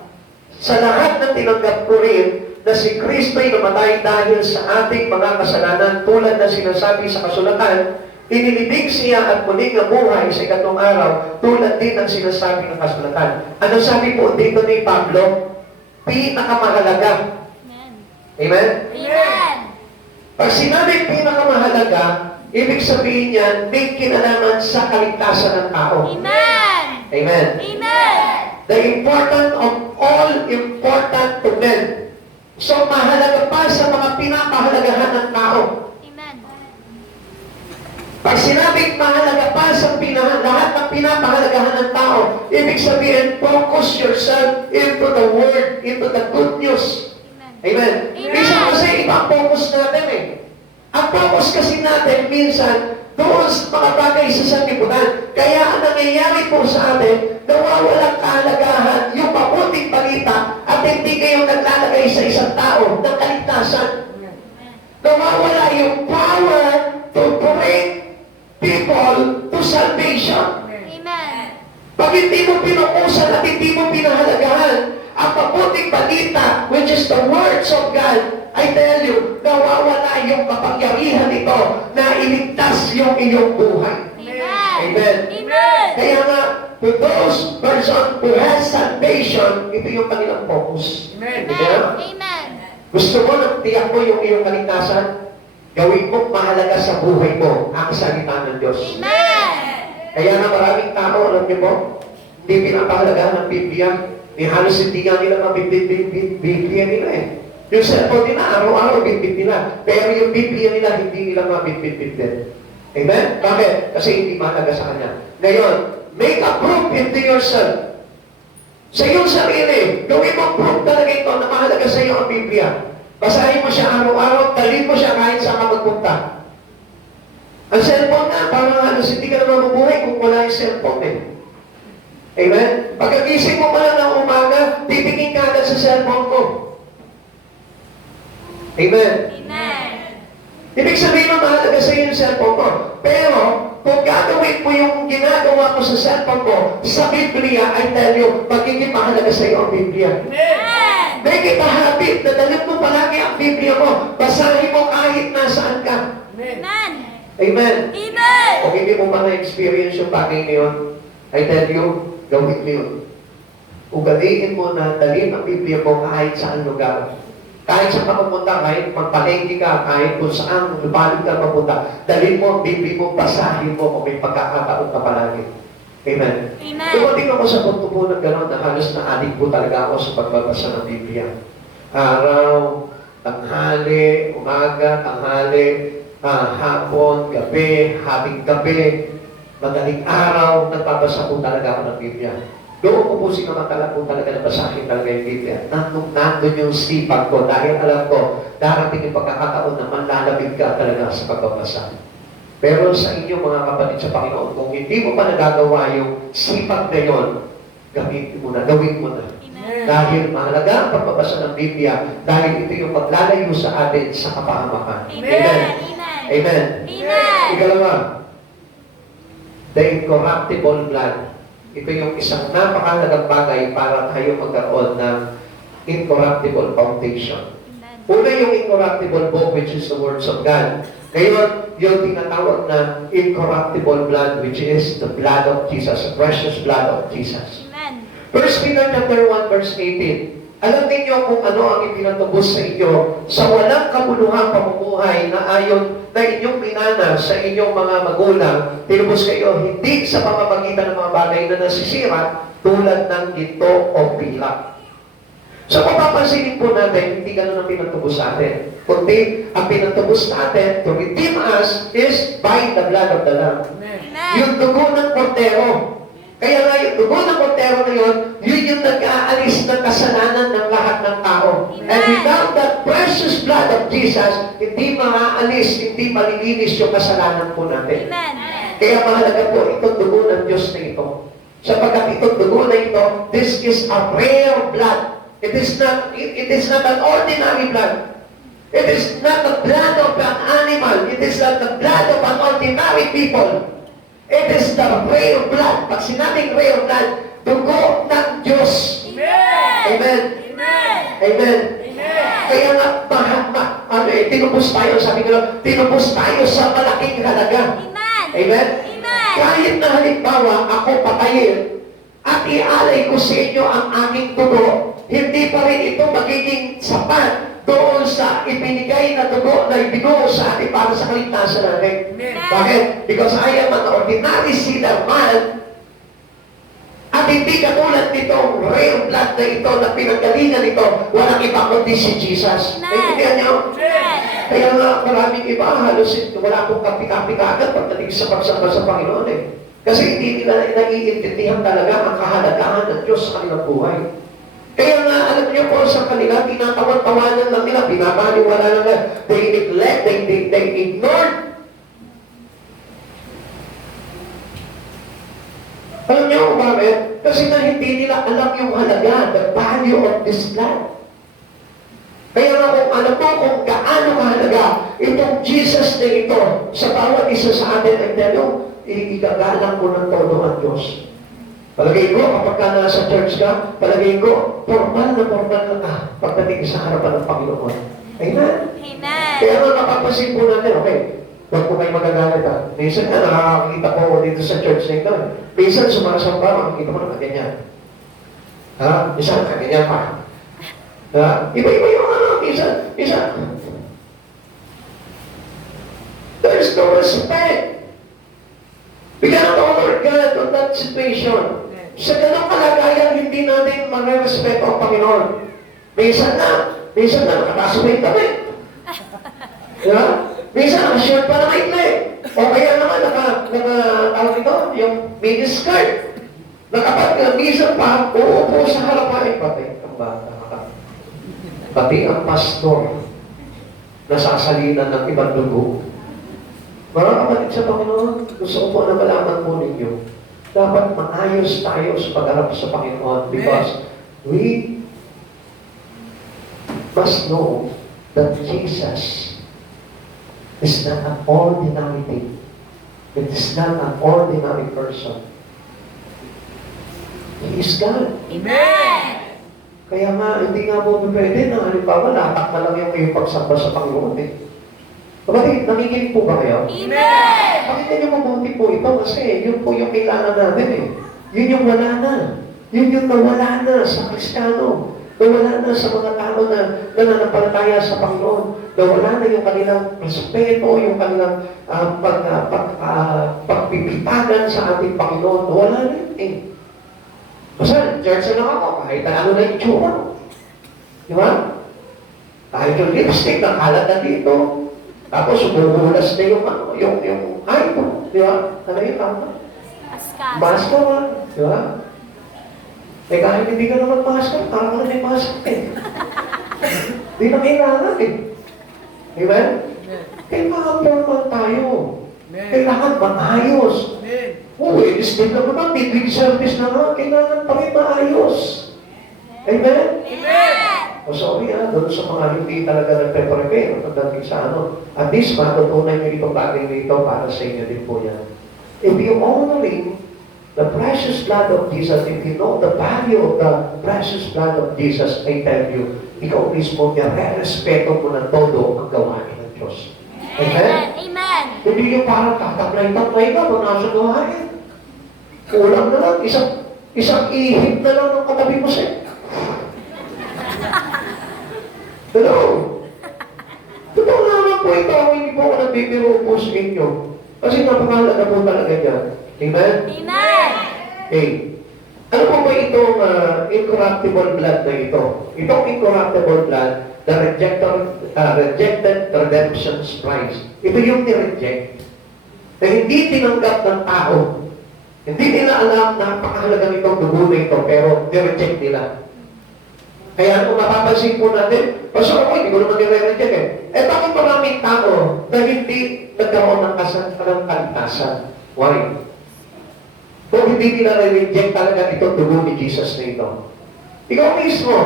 sa lahat ng tinanggap ko rin na si Kristo'y namatay dahil sa ating mga kasalanan tulad na sinasabi sa kasulatan, inilibing siya at muling nabuhay sa ikatlong araw tulad din ng sinasabi ng kasulatan. Ano sabi po dito ni Pablo? Pinakamahalaga. Amen? Amen. Pag sinabing pinakamahalaga, ibig sabihin niyan, may kinalaman sa kaligtasan ng tao. Amen. Amen? Amen. The important of all important to men. So, mahalaga pa sa mga pinapahalagahan ng tao. Amen. Pag sinabing mahalaga pa sa lahat ng pinapahalagahan ng tao, ibig sabihin, focus yourself into the Word, into the good news. Amen. Amen? Minsan iba ang focus natin eh. Ang focus kasi natin minsan doon sa mga bagay sa sanlibutan. Kaya ang nangyayari po sa atin, nawawalang kahalagahan yung mabuting balita at hindi kayo naglalagay sa isang tao ng kaligtasan. Nawawala yung power to bring people to salvation. Amen. Pag hindi mo pinukusan at hindi mo pinahalagahan ang mabuting balita, which is the words of God, I tell you, nawawala yung kapangyarihan nito na iligtas yung iyong buhay. Amen. Amen. Kaya nga, to those person who has salvation, ito yung kanilang focus. Amen. Kaya, Amen. gusto mo na tiyak mo yung iyong kaligtasan, gawin mo mahalaga sa buhay mo ang salita ng Diyos. Amen. Kaya na maraming tao, alam niyo po, hindi pinapahalagaan ng Biblia. Ni halos hindi nga nila mabibigyan nila eh. Yung cellphone nila, araw-araw bibig nila. Pero yung Biblia nila, hindi nila mabibig din. Amen? Bakit? Kasi hindi mahalaga sa kanya. Ngayon, make a proof into yourself. Sa iyong sarili, gawin mo proof talaga ito na mahalaga sa iyo ang Biblia. Basahin mo siya araw-araw, dalhin mo siya kahit saan ka magpunta. Ang cellphone na, parang halos hindi ka naman mabuhay kung wala yung cellphone eh. Amen? Pagkagising mo pala ng umaga, titingin ka agad sa cellphone ko. Amen? Amen. Ibig sabihin na mahalaga sa iyo yung cellphone ko. Pero, kung gagawin mo yung ginagawa ko sa cellphone ko, sa Biblia, I tell you, magiging mahalaga sa iyo ang Biblia. Amen. Make it a habit na dalhin mo palagi ang Biblia mo. Basahin mo kahit nasaan ka. Amen. Amen. Amen. Kung hindi mo pa na-experience yung bagay na yun, I tell you, gawin mo yun. Ugaliin mo na dalhin ang Biblia mo kahit saan lugar. Kahit saan ka pupunta, kahit magpalengke ka, kahit kung saan lupalig ka papunta, dalhin mo ang Biblia mo, basahin mo kung may pagkakataon ka palagi. Amen. Amen. Dumating ako sa punto po ng gano'n na halos na-addict po talaga ako sa pagbabasa ng Biblia. Araw, tanghali, umaga, tanghali, hapon, gabi, habing gabi, madaling araw, nagbabasa po talaga ako ng Biblia. Doon ko po sinamantala po talaga na basahin talaga yung Biblia. Nandun yung sipag ko dahil alam ko, darating yung pagkakataon na manlalabig ka talaga sa pagbabasa. Pero sa inyo mga kapatid sa Panginoon, kung hindi mo pa nagagawa yung sipag na yun, gamitin mo na, gawin mo na. Amen. Dahil mahalaga ang pagbabasa ng Biblia, dahil ito yung maglalayo sa atin sa kapahamakan. Amen. Amen. Amen. Ikalawa, the incorruptible blood. Ito yung isang napakahalagang bagay para tayo magkaroon ng incorruptible foundation. Una yung incorruptible book, which is the words of God. Ngayon, yung tinatawag na incorruptible blood, which is the blood of Jesus, the precious blood of Jesus. Amen. 1 Peter chapter 1, verse 18. Alam niyo kung ano ang ipinatubos sa inyo sa walang kabuluhang pamumuhay na ayon na inyong pinana sa inyong mga magulang, tinubos kayo hindi sa pamamagitan ng mga bagay na nasisira tulad ng ginto o pilak. So kung papansinin po natin, hindi ganun ang pinatubos sa atin. Kundi ang pinatubos natin to redeem us is by the blood of the Lamb. Amen. Yung dugo ng kordero. Kaya nga yung dugo ng kordero na yun, yun yung nag-aalis ng kasalanan ng lahat ng tao. Amen. And without that precious blood of Jesus, hindi maaalis, hindi malilinis yung kasalanan po natin. Amen. Kaya mahalaga po itong dugo ng Diyos na ito. Sapagkat itong dugo na ito, this is a rare blood. It is not an ordinary blood. It is not the blood of an animal. It is not the blood of an ordinary people. It is the rare blood. Pag sinabing rare blood, dugo ng Diyos. Amen. Amen. Amen. Amen. Kaya nga, tinubos tayo, sabi ko, tinubos tayo sa malaking halaga. Amen. Amen? Amen. Kahit na halimbawa, ako patayin, at ialay ko sa inyo ang aking dugo, hindi pa rin ito magiging sapat doon sa ibinigay na dugo na ibinuo sa atin para sa kaligtasan natin. Bakit? Because I am an ordinary sinner man, at hindi katulad nitong rare blood na ito na pinanggalingan nito, walang iba kundi si Jesus. Naintindihan niyo? Kaya nga maraming iba, halos wala pong kapi-kapi agad pagdating sa pagsamba sa Panginoon eh. Kasi hindi nila naiintindihan talaga ang kahalagahan ng Diyos sa kanilang buhay. Kaya nga, alam niyo po, sa kanila, tinatawan-tawanan lang nila, binabaliwala lang nila, they neglect, they ignored. Alam niyo kung bakit? Kasi na hindi nila alam yung halaga, the value of this land. Kaya nga kung alam mo kung gaano kahalaga itong Jesus na ito sa bawat isa sa atin, ay telo, igagalang ko ng todo ang Diyos. Palagay ko, kapag ka nasa church ka, palagay ko, formal na ka pagdating sa harapan ng Panginoon. Amen? Amen. Kaya nga mapapasin po natin, okay, huwag po kayo magagalit ha. Minsan nga, nakakakita ko dito sa church na ito. Minsan sumasamba, makikita mo na ganyan. Ha? Minsan ganyan pa. Ha? Iba-iba yung minsan. There's no respect. We cannot honor God on that situation. Sa ganang kalagayan, hindi natin mag-respeto ang Panginoon. Minsan na nakakasumay kami. Diba? Minsan, naka-shirt pa na maikli. O kaya naman, tawag ito, yung miniskirt. Minsan pa, uupo sa harapan. Patay ang bata. Pati ang pastor, nasasalinan ng ibang dugo. Mga kapatid sa Panginoon, gusto ko po na malaman po ninyo, dapat maayos tayo sa pag-harap sa Panginoon because we must know that Jesus is not an ordinary thing. It is not an ordinary person. He is God. Amen. Kaya nga, hindi nga po pwede na halimbawa, latak na lang yung iyong pagsamba sa Panginoon eh. Kapatid, nakikinig po ba kayo? Amen. Pakinggan niyo mabuti po ito kasi yun po yung kailangan natin eh. Yun yung wala na. Yun yung nawala na sa Kristiyano. Nawala na sa mga tao na nananampalataya sa Panginoon. Nawala na yung kanilang respeto, yung kanilang pagpipitagan sa ating Panginoon. Nawala na yun eh. Basta, church na lang ako, kahit ano na yung tsura. Di ba? Kahit yung lipstick, nakalat na dito. Tapos, umuulas na yung height. Di ba? Ano yung tama? Maskara. Di ba? Eh, kahit hindi ka naman maskara, parang ka na may maskara eh. Di na kailangan eh. Di ba? Kailangan formal tayo. Kailangan maayos. Oo, i-display lang naman, midweek service na nga, kailangan pa rin maayos. Amen? Amen. O sorry doon sa mga hindi talaga nagpe-prepare pagdating sa ano. At least, matutunan nyo itong bagay nito para sa inyo din po yan. If you honoring the precious blood of Jesus, if you know the value of the precious blood of Jesus, I tell you, ikaw mismo niya, re-respeto mo na todo ang gawain ng Diyos. Amen? Amen. Hindi yung parang tataplay-taplay ka pag nasa gawain. Kulang na lang, isang ihip na lang ng katabi mo siya. Hello? Totoo naman po ito, hindi po ako nagbibiro po sa inyo. Kasi napakahalaga po talaga yan. Amen? Amen. Okay. Ano po ba itong incorruptible blood na ito? Itong incorruptible blood, the rejected redemption's price. Ito yung ni-reject. Na hindi tinanggap ng tao. Hindi nila alam na napakahalaga nitong dugo na ito, pero ni-reject nila. Kaya kung mapapansin po natin, pasok ako, hindi ko naman nire-reject eh. Eh bakit maraming tao na hindi nagkaroon ng kaligtasan? Why? Kung hindi nila re-reject talaga itong dugo ni Jesus na ito. Ikaw mismo,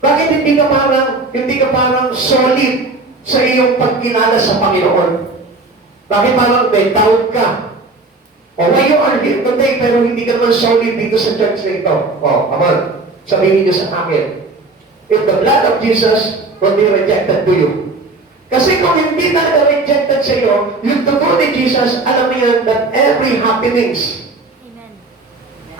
bakit hindi ka parang solid sa iyong pagkilala sa Panginoon? Bakit parang may doubt ka? O why you are here today pero hindi ka naman solid dito sa church na ito? O, come on. Sabihin niyo sa akin, if the blood of Jesus will be rejected to you. Kasi kung hindi talaga rejected sa iyo, yung dugo ni Jesus, alam mo yan, that every happenings,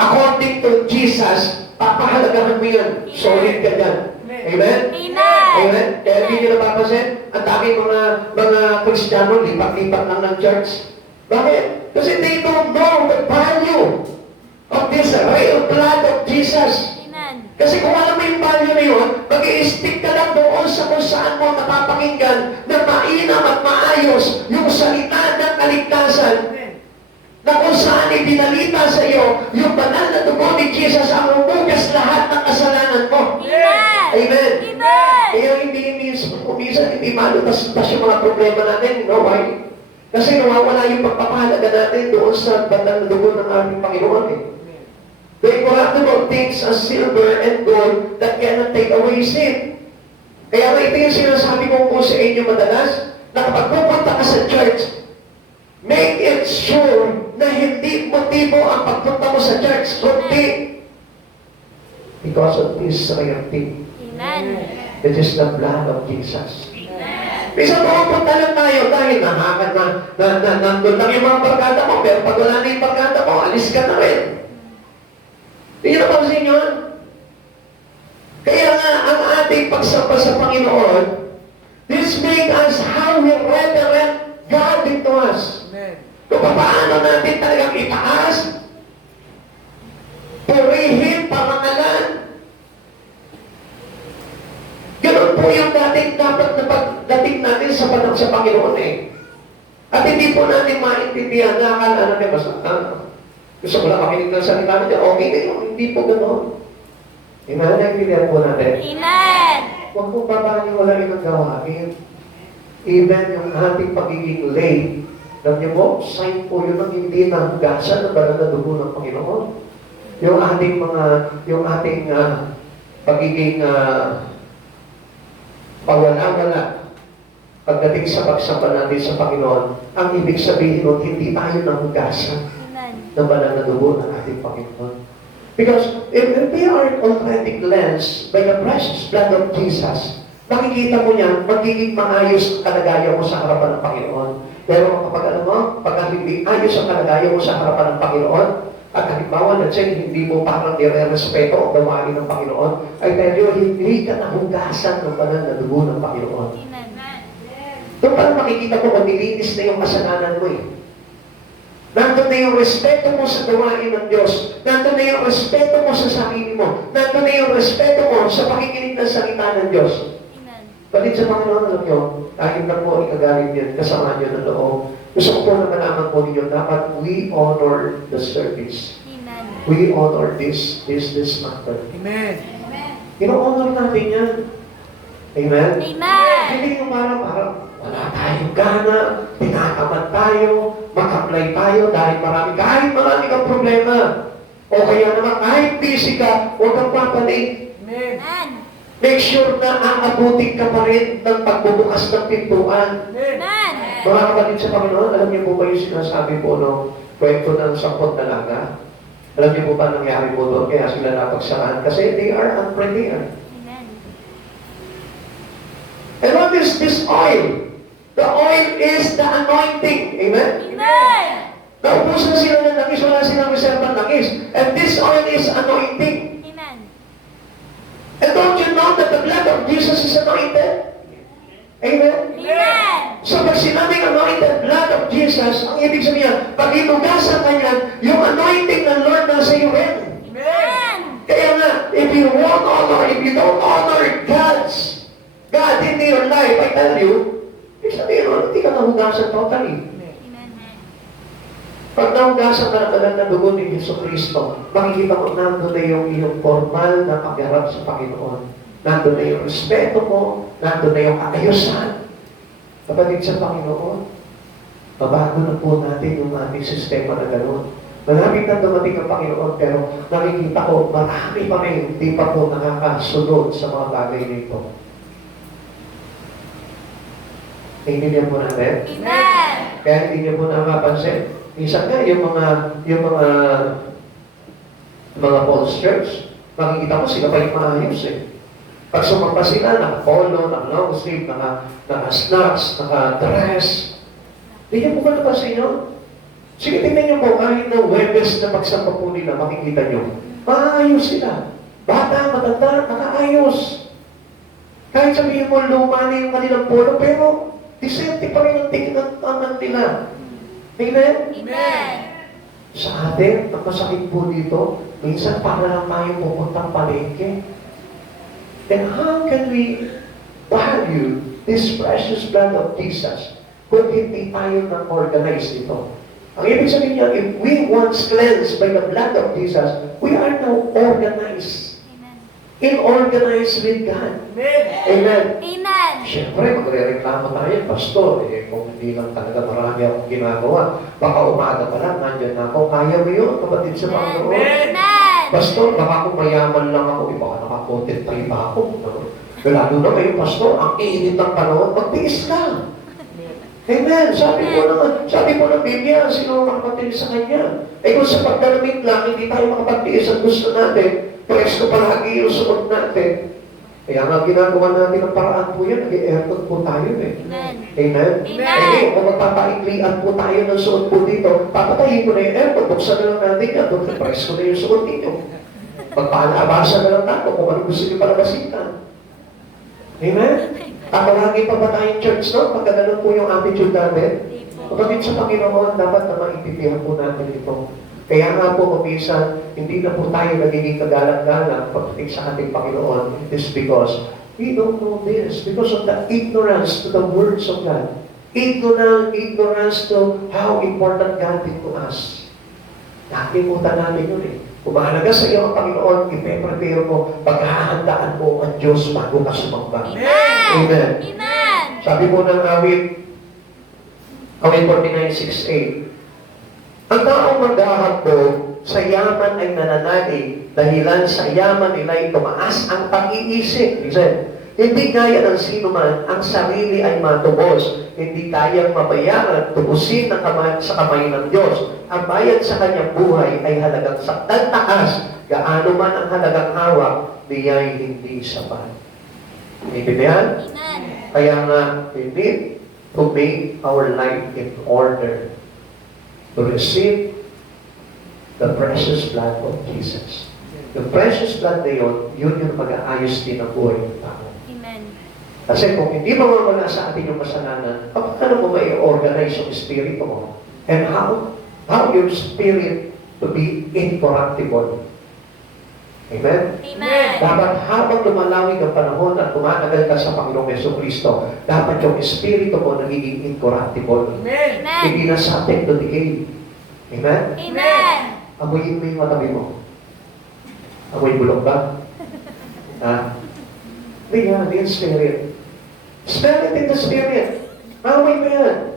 according to Jesus, papahalagahan mo yan. Solid ka dyan. Amen? Amen. Amen? Kaya hindi nyo napapansin, ang daming mga Kristiyano, lipat-lipat lang ng church. Bakit? Kasi they don't know the value of this real blood of Jesus. Kasi kung alam mo yung value na yun, mag-i-stick ka lang doon sa kung saan mo napapakinggan na mainam at maayos yung salita ng kaligtasan. na kung saan ipinalita sa iyo yung banal na dugo ni Jesus ang humugas lahat ng kasalanan mo. Amen. Amen. Amen. Kaya minsan hindi malutas-tas yung mga problema natin. No, why? Kasi nawawala yung pagpapahalaga natin doon sa banal na dugo ng ating Panginoon. The incorruptible things as silver and gold that cannot take away sin. Kaya nga ito yung sinasabi ko po sa inyo madalas, na kapag pupunta ka sa church, make it sure na hindi motibo ang pagpunta mo sa church, kundi because of this rare thing. Amen. It is the blood of Jesus. Minsan pupunta lang tayo dahil nandun lang yung mga barkada mo, pero pag wala na yung barkada mo, alis ka na rin. Hindi nyo napansin yun? Kaya nga, ang ating pagsamba sa Panginoon, this make us how we reverent God into us. Amen. Kung paano natin talagang itaas, purihin, pamangalan. Ganun po yung dapat na pagdating natin sa Panginoon eh. At hindi po natin maintindihan na akala natin gusto ko lang makinig ng salita natin, okay na yun. Hindi po gano'n. Amen? Naintindihan po natin. Amen. Huwag po papaniwalain ang gawain. Even yung ating pagiging late, alam niyo po, sign po yun ng hindi nahugasan ng banal na dugo ng Panginoon. Yung ating pagiging pawala-wala pagdating sa pagsamba natin sa Panginoon, ang ibig sabihin nun, hindi tayo nahugasan Amen. ng banal na dugo ng ating Panginoon. Because if we are already cleansed by the precious blood of Jesus, makikita mo niya, magiging maayos ang kalagayan mo sa harapan ng Panginoon. Pero kapag pag hindi ayos ang kalagayan mo sa harapan ng Panginoon, at halimbawa na siya, hindi mo parang nire-respeto ang gawain ng Panginoon, ay tayo, hindi ka nahugasan ng banal na dugo ng Panginoon. Amen. Doon parang makikita ko kung nilinis na yung kasalanan mo eh. Nandun na yung respeto mo sa gawain ng Diyos. Nandun na yung respeto mo sa sarili mo. Nandun na yung respeto mo sa pakikinig ng salita ng Diyos. Amen. Balit sa Panginoon, alam nyo, kahit na po ikagaling yan, kasama nyo ng loob. Gusto ko po na malaman po ninyo, dapat we honor the service. Amen. We honor this matter. Amen. Ino-honor natin yan. Amen? Amen. Hindi yung parang wala tayong gana, tinatamad tayo, mag-apply tayo dahil kahit marami kang problema. O kaya naman, kahit busy ka, huwag kang papanig. Amen. Amen. Make sure na aabutin ka pa rin ng pagbubukas ng pintuan. Amen. Amen. Mga kapatid sa Panginoon, alam niyo po ba yung sinasabi po ng kwento ng 10 dalaga? Alam niyo po ba nangyari po doon? Kaya sila napagsaraan? Kasi they are unprepared. Amen. And what is this oil? The oil is the anointing. Amen? Amen. Naubusan sila ng langis, wala silang reserva ng langis. And this oil is anointing. Amen. And don't you know that the blood of Jesus is anointed? Amen? Amen. So pag sinabing anointed blood of Jesus, ang ibig sabihin, pag inugasan ka niyan, yung anointing ng Lord nasa iyo rin. Amen. Kaya nga, if you don't honor God in your life, I tell you, ibig sabihin mo, hindi ka nahugasan totally. Amen. Pag nahugasan ka ng banal na dugo ni Yesu Cristo, makikita mo nandun na yung iyong formal na pagharap sa Panginoon. Nandun na yung respeto mo, nandun na yung kaayusan. Kapatid sa Panginoon, babago na po natin yung ating sistema na gano'n. Maraming na dumating ang Panginoon, pero nakikita ko, marami pa rin hindi pa po nakakasunod sa mga bagay na ito. Naintindihan po natin? Amen. Kaya hindi niyo po napapansin. Minsan nga, yung mga pollsters, makikita ko sila pa yung maayos eh. Pag sumampa sila, naka-polo, naka-long sleeve, naka-snacks, naka-dress. Hindi niyo po ba napansin yun? Sige, tingnan niyo po, kahit na Webes na pagsamba po nila, makikita niyo, maayos sila. Bata, matanda, nakaayos. Kahit sabihin mo, luma na yung kanilang polo, pero disente pa rin ang tingin ng tanan nila. Amen? Amen. Sa atin, ang masakit po dito, minsan para lang tayo pupuntang palengke. And how can we value this precious blood of Jesus kung hindi tayo nang-organize nito? Ang ibig sabihin niya, if we once cleansed by the blood of Jesus, we are now organized. In-organized with God. Amen. Amen. Siyempre, magre-reklamo tayo, Pastor, kung hindi lang talaga marami akong ginagawa, baka umaga pa lang, nandyan na ako, kaya mo yun, kapatid sa Panginoon. Amen. Pastor, baka kung mayaman lang ako, baka nakakontent pa ako. Lalo na ngayon, Pastor, ang init ng panahon, magtiis ka. Amen. Sabi po ng Biblia, sino ang makapagtiis sa Kanya? Kung sa pagdalamit lang, hindi tayo makapagtiis ang gusto natin, presko palagi yung suot natin. Kaya nga ginagawa natin ang paraan po yan, nag-i-aircon po tayo eh. Amen. Amen? Amen. Kung magpapaiklian po tayo ng suot po dito, papatayin ko na yung aircon, buksan na lang natin yan, doon presko na yung suot ninyo. Magpaalabasa na lang tayo kung ano gusto nyo palabasitan. Amen? Lagi pa ba tayong church, no? Pagka ganun po yung attitude natin, kapatid sa Panginoon, dapat na maintindihan po natin ito. Kaya nga po, kumisa, hindi na po tayo nagiging kagalang-galang pagdating sa ating Panginoon. It is because we don't know this. Because of the ignorance to the words of God. Ignorance to how important God is to us. Nakalimutan natin yun eh. Kung mahalaga sa iyo ang Panginoon, ipe-prepare mo, paghahandaan mo ang Diyos bago ka sumamba. Amen. Amen. Sabi po ng awit 49:6-8, ang taong maghahambog sa yaman ay nananalig, dahilan sa yaman nila'y tumaas ang pag-iisip. Listen, hindi kaya ng sino man ang sarili ay matubos. Hindi kayang mabayaran, tubusin sa kamay ng Diyos. Ang bayad sa kanyang buhay ay halagang sakdang taas. Gaano man ang halagang hawak, diya'y hindi sapat. Amen? Amen. Kaya nga, we need to make our life in order to receive the precious blood of Jesus. The precious blood na yun yung mag-aayos din ang buhay ng tao. Amen. Kasi kung hindi mawawala sa atin yung kasalanan, paano mo mai-organize yung spirit mo? And how your spirit to be incorruptible? Amen? Amen. Dapat habang lumalawig ang panahon at tumatagal ka sa Panginoong Jesucristo, dapat yung espiritu mo nagiging incorruptible. Amen. Hindi na subject to decay. Amen? Amen. Amoyin mo yung matabi mo. Amoy bulok ba? Ha? Hindi yan, yung spirit. Smell it in the spirit. Amoy mo yan.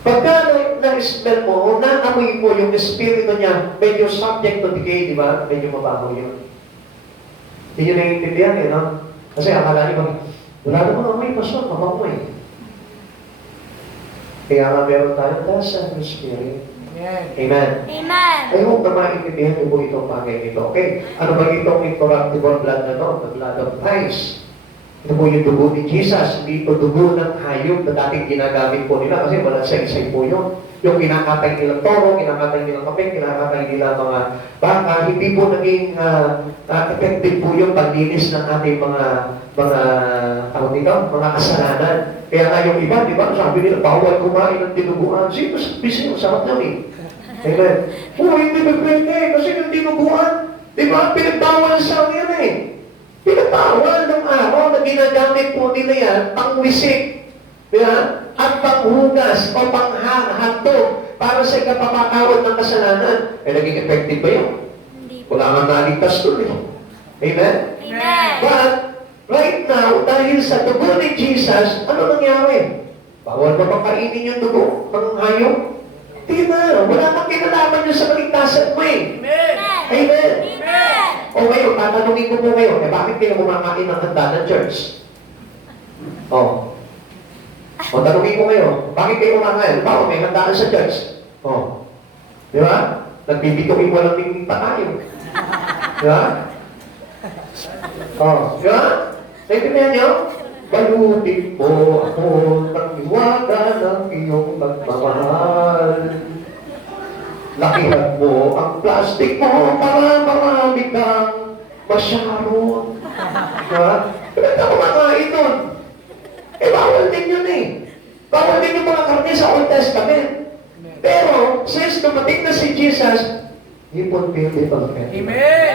Pagka na-smell mo, naamoy mo yung espiritu niya, medyo subject to decay, di ba? Medyo mabaho yun. Hindi nyo naiintindihan eh, no? Kasi akala niyo, wala namang amoy, pastor, mabaho eh. Kaya nga meron tayo, that's the spirit. Amen. Amen. I hope na maintindihan niyo po itong bagay nito. Okay? Ano ba itong incorruptible blood na to? The blood of Christ. Ito po yung dugo ni Jesus. Hindi ito dugo ng hayop na dating ginagamit po nila kasi wala sa isay po yun. Yung kinakatay nilang toro, kinakatay nilang kapeng, kinakatay nilang mga baka, hindi po naging effective po yung paglinis ng ating mga tawag nito, mga kasalanan. Kaya nga yung iba, di ba, sabi nila, bawal kumain ng tinuguan. Sino sabi yung sarap namin? Amen. Hindi ba pwede? Kasi yung tinuguan, di ba, pinagbawal sa yan eh. Pinabawal ng araw na ginagamit po nila yan, pangwisik, at panghugas o panghandog para sa ikapapakawad ng kasalanan. Naging effective ba yun? Hindi. Wala nga naligtas tuloy. Amen? Amen. But, right now, dahil sa dugo ni Jesus, ano nangyari? Bawal ba makainin yung dugo ng hayop? Di ba? Wala kang kinalaman yun sa kaligtasan mo eh. Amen. Amen. Amen. O ngayon, tatanungin ko po ngayon, bakit kayo kumakain ng handa ng church? O tanungin ko ngayon, bakit kayo kumakain? Bawa, may handaan sa church. Di ba? Nagbibituin walang tingin pa tayo. Di ba? Di ba? Naintindihan niyo? Balutin mo ako ng iwaga ng iyong magmamahal. Lakihan mo ang plastic mo para marami kang masyaro. Diba? Bakit ako makain nun? Bawal din yun eh. Bawal din yung mga karne sa Old Testament. Pero, since dumating na si Jesus, He fulfilled it already. Amen.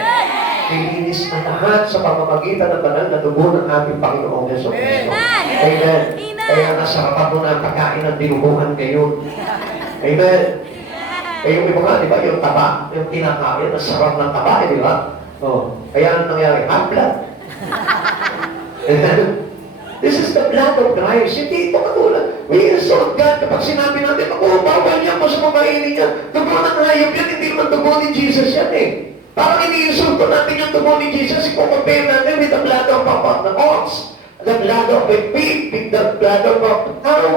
Nilinis na lahat sa pamamagitan ng banal na dugo ng ating Panginoong Yeso Cristo. Amen. Amen. Amen. Kaya nasarapan mo na ang pagkain ng dinuguan ngayon. Amen. Eh, yung iba nga, di ba, yung taba, yung kinakain, ang sarap ng taba, di ba? Oh, kaya ano nangyari? Hot blood. Amen. This is the blood of Christ. Hindi ito katulad. We insult God kapag sinabi natin, bawal niya mo sa mamainin niya. Dugo ng hayop yan, hindi naman dugo ni Jesus yan eh. Parang iniinsulto natin yung dugo ni Jesus, i-compare natin with the blood of the ox, the blood of a pig, with the blood of a cow.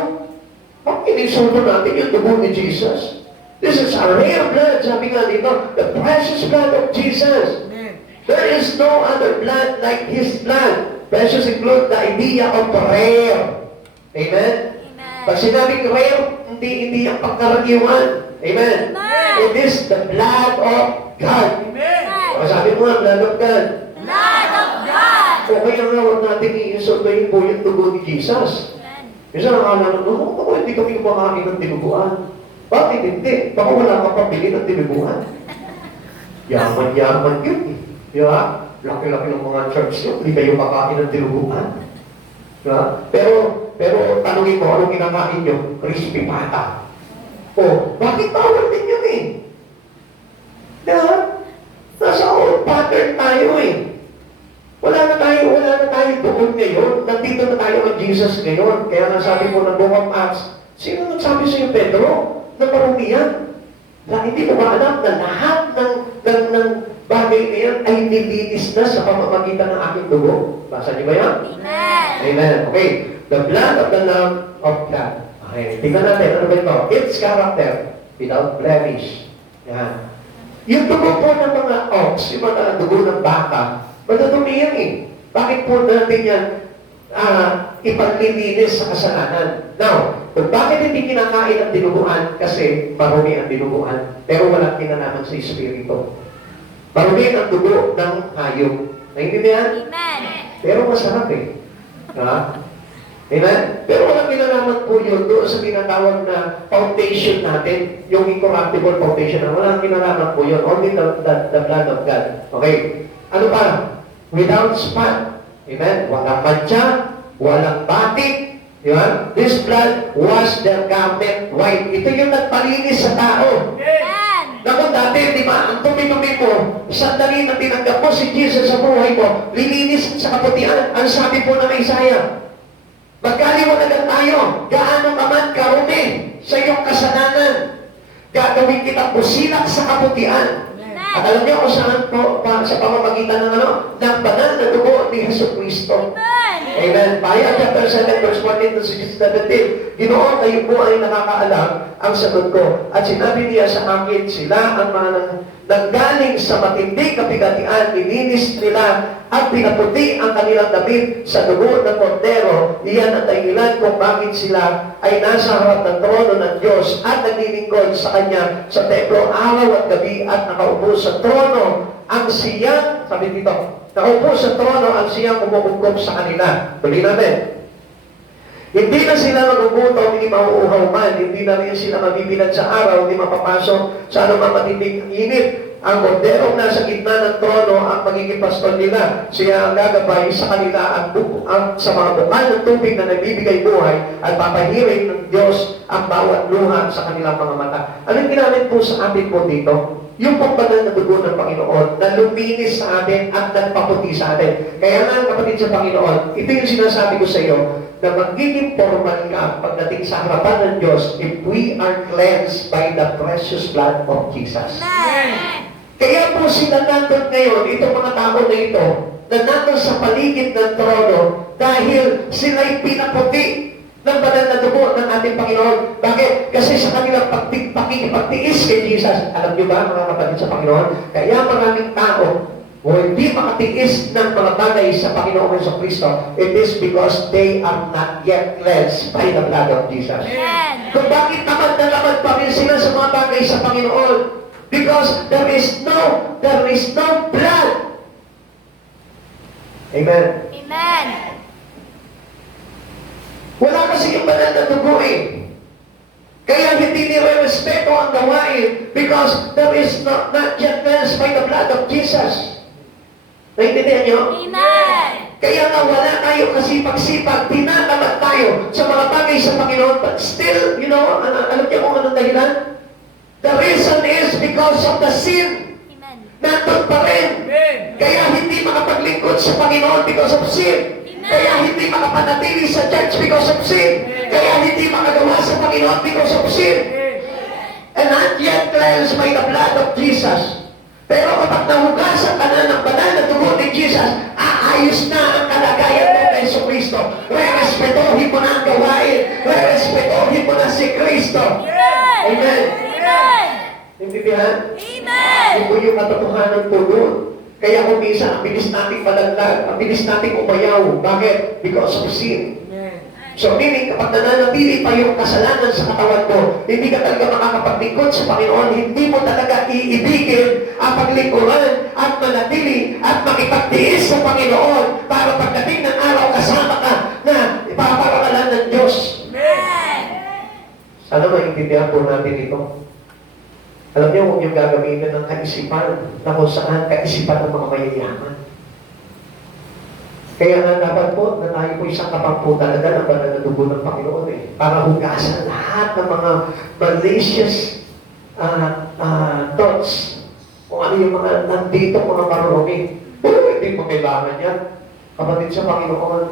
Bakit iniinsulto natin yung dugo ni Jesus? This is a rare blood, sabi nga dito, the precious blood of Jesus. There is no other blood like His blood. Precious include the idea of rare. Amen? Pag sinabing rare, hindi yung pagkaraniwan. Amen? It is the blood of God. Sabi mo nga, blood of God. Blood of God. O kaya nga, huwag natin i-insultuhin po yung dugo ni Jesus. Minsan nakala naman, ako hindi kami kumakain ng dinuguan. Bakit hindi? Baka wala kang pabili ng dinuguan. Yaman-yaman yun eh. Di ba? Laki-laki ng mga church yun, hindi kayo makain ng dinuguan. Di ba? Pero tanungin mo, anong kinakain nyo? Crispy pata. O, bakit bawal din yun eh? Di ba? Nasa old pattern tayo eh. Wala na tayo doon ngayon. Nandito na tayo ang Jesus ngayon. Kaya nga sabi mo ng Book of Acts, sino nagsabi sa iyo, Pedro, na marumi yan? Na hindi mo ba alam na lahat ng bagay na yan ay nilinis na sa pamamagitan ng aking dugo? Basa niyo ba yan? Amen. Amen. Okay. The blood of the Lamb of God. Okay. Tingnan natin. Ano ba ito? Its character without blemish. Yan. Yung dugo po ng mga ox, yung mga dugo ng baka, madudumi yan eh. Bakit po natin yan ipaglilinis sa kasalanan? Now, kung bakit hindi kinakain ang dinuguan? Kasi marumi ang dinuguan, pero walang kinalaman sa Espiritu. Marumi ang dugo ng hayop. Naintindihan? Amen. Pero masarap eh. Ha? Amen? Pero walang kinalaman po yun doon sa tinatawag na foundation natin, yung incorruptible foundation na walang kinalaman po yun. Only the blood of God. Okay? Ano pa? Without spot. Amen? Walang mancha, walang batik. Di ba? This blood was the garment white. Ito yung nagpalinis sa tao. Amen. Naku dati, di ba, ang tumi-tumi mo, sandali na tinanggap mo si Jesus sa buhay mo, lilinis sa kaputian. Ang sabi po ng Isaiah, magkaliwanagan tayo, gaano ka man karumi sa iyong kasalanan, gagawin kitang busilak sa kaputian. At alam niyo kung saan po, sa pamamagitan ng ng banal na dugo ni Jesucristo. Amen. Pahayag chapter 7, verse 14 to 17. Ginoon, kayo po ay nakakaalam ang sagot ko. At sinabi niya sa akin, sila ang mga nanggaling sa matinding kapigatian, nilinis nila at pinaputi ang kanilang damit sa dugo ng kordero. Iyan ang dahilan kung bakit sila ay nasa harap ng trono ng Diyos at naglilingkod sa Kanya sa templo araw at gabi at nakaupo sa trono ang siyang, sabi dito, nakaupo sa trono ang siyang umuungkop sa kanila. Tuloy natin. Hindi na sila magugutom, hindi mauuhaw man, hindi na rin sila mabibilad sa araw, hindi mapapasok sa anumang matinding init. Ang korderong nasa gitna ng trono ang magiging pastol nila. Siya ang gagabay sa kanila sa mga bukal ng tubig na nagbibigay buhay at papahirin ng Diyos ang bawat luha sa kanilang mga mata. Anong ginamit po sa atin po dito? Yung pagbanal na dugo ng Panginoon na luminis sa atin at nagpaputi sa atin. Kaya nga kapatid sa Panginoon, ito yung sinasabi ko sa iyo, na magiging formal ka pagdating sa harapan ng Diyos if we are cleansed by the precious blood of Jesus. Amen. Kaya po sila nandun ngayon, itong mga tao na ito, na nandun sa paligid ng trono dahil sila'y pinaputi ng banal na dugo ng ating Panginoon. Bakit? Kasi sa kanilang pakikipagtiis kay Jesus, alam niyo ba mga kapatid sa Panginoon, kaya maraming tao o hindi makatiis ng mga bagay sa Panginoon sa Kristo, it is because they are not yet cleansed by the blood of Jesus. Amen. Kung bakit tamad na lamad pa rin sila sa mga bagay sa Panginoon? Because there is no blood. Amen. Amen. Wala kasi yung banal na dugo eh. Kaya hindi nire-respeto ang gawain because there is not yet cleansed by the blood of Jesus. Naintindihan nyo? Amen. Kaya nga wala tayo kasipag-sipag, tinatamad tayo sa mga bagay bagay sa Panginoon, but still, alam niyo kung anong dahilan? The reason is because of the sin. Amen. Nandun pa rin. Kaya hindi makapaglingkod sa Panginoon because of sin. Kaya hindi makapanatili sa church because of sin. Kaya hindi makagawa sa Panginoon because of sin. And not yet cleansed by the blood of Jesus. Pero kapag nahugasan ka na ng banal na dugo ni Jesus, aayos na ang kalagayan mo kay Kristo. Re-respetuhin mo na ang gawain. Re-respetuhin mo na si Kristo. Amen. Amen. Intindihan? Amen. Ito yung katotohanan po doon. Kaya kung minsan, ang bilis nating malaglag, ang bilis nating umayaw. Bakit? Because of sin. So meaning, kapag nananatili pa yung kasalanan sa katawan mo, hindi ka talaga makakapaglingkod sa Panginoon, hindi mo talaga iibigin ang paglingkuran at manatili at makipagtiis sa Panginoon para pagdating ng araw kasama ka na ipaparangalan ng Diyos. Amen. Sana maintindihan po natin ito. Alam niyo, huwag niyong gagamitin ng kaisipan na kung saan kaisipan ng mga mayayaman. Kaya nga dapat po na tayo po isang kapag po talaga ng banal na dugo ng Panginoon para hugasan lahat ng mga malicious thoughts. Kung ano yung mga nandito, mga marunong. Hindi mo kailangan yan. Kapatid sa Panginoon,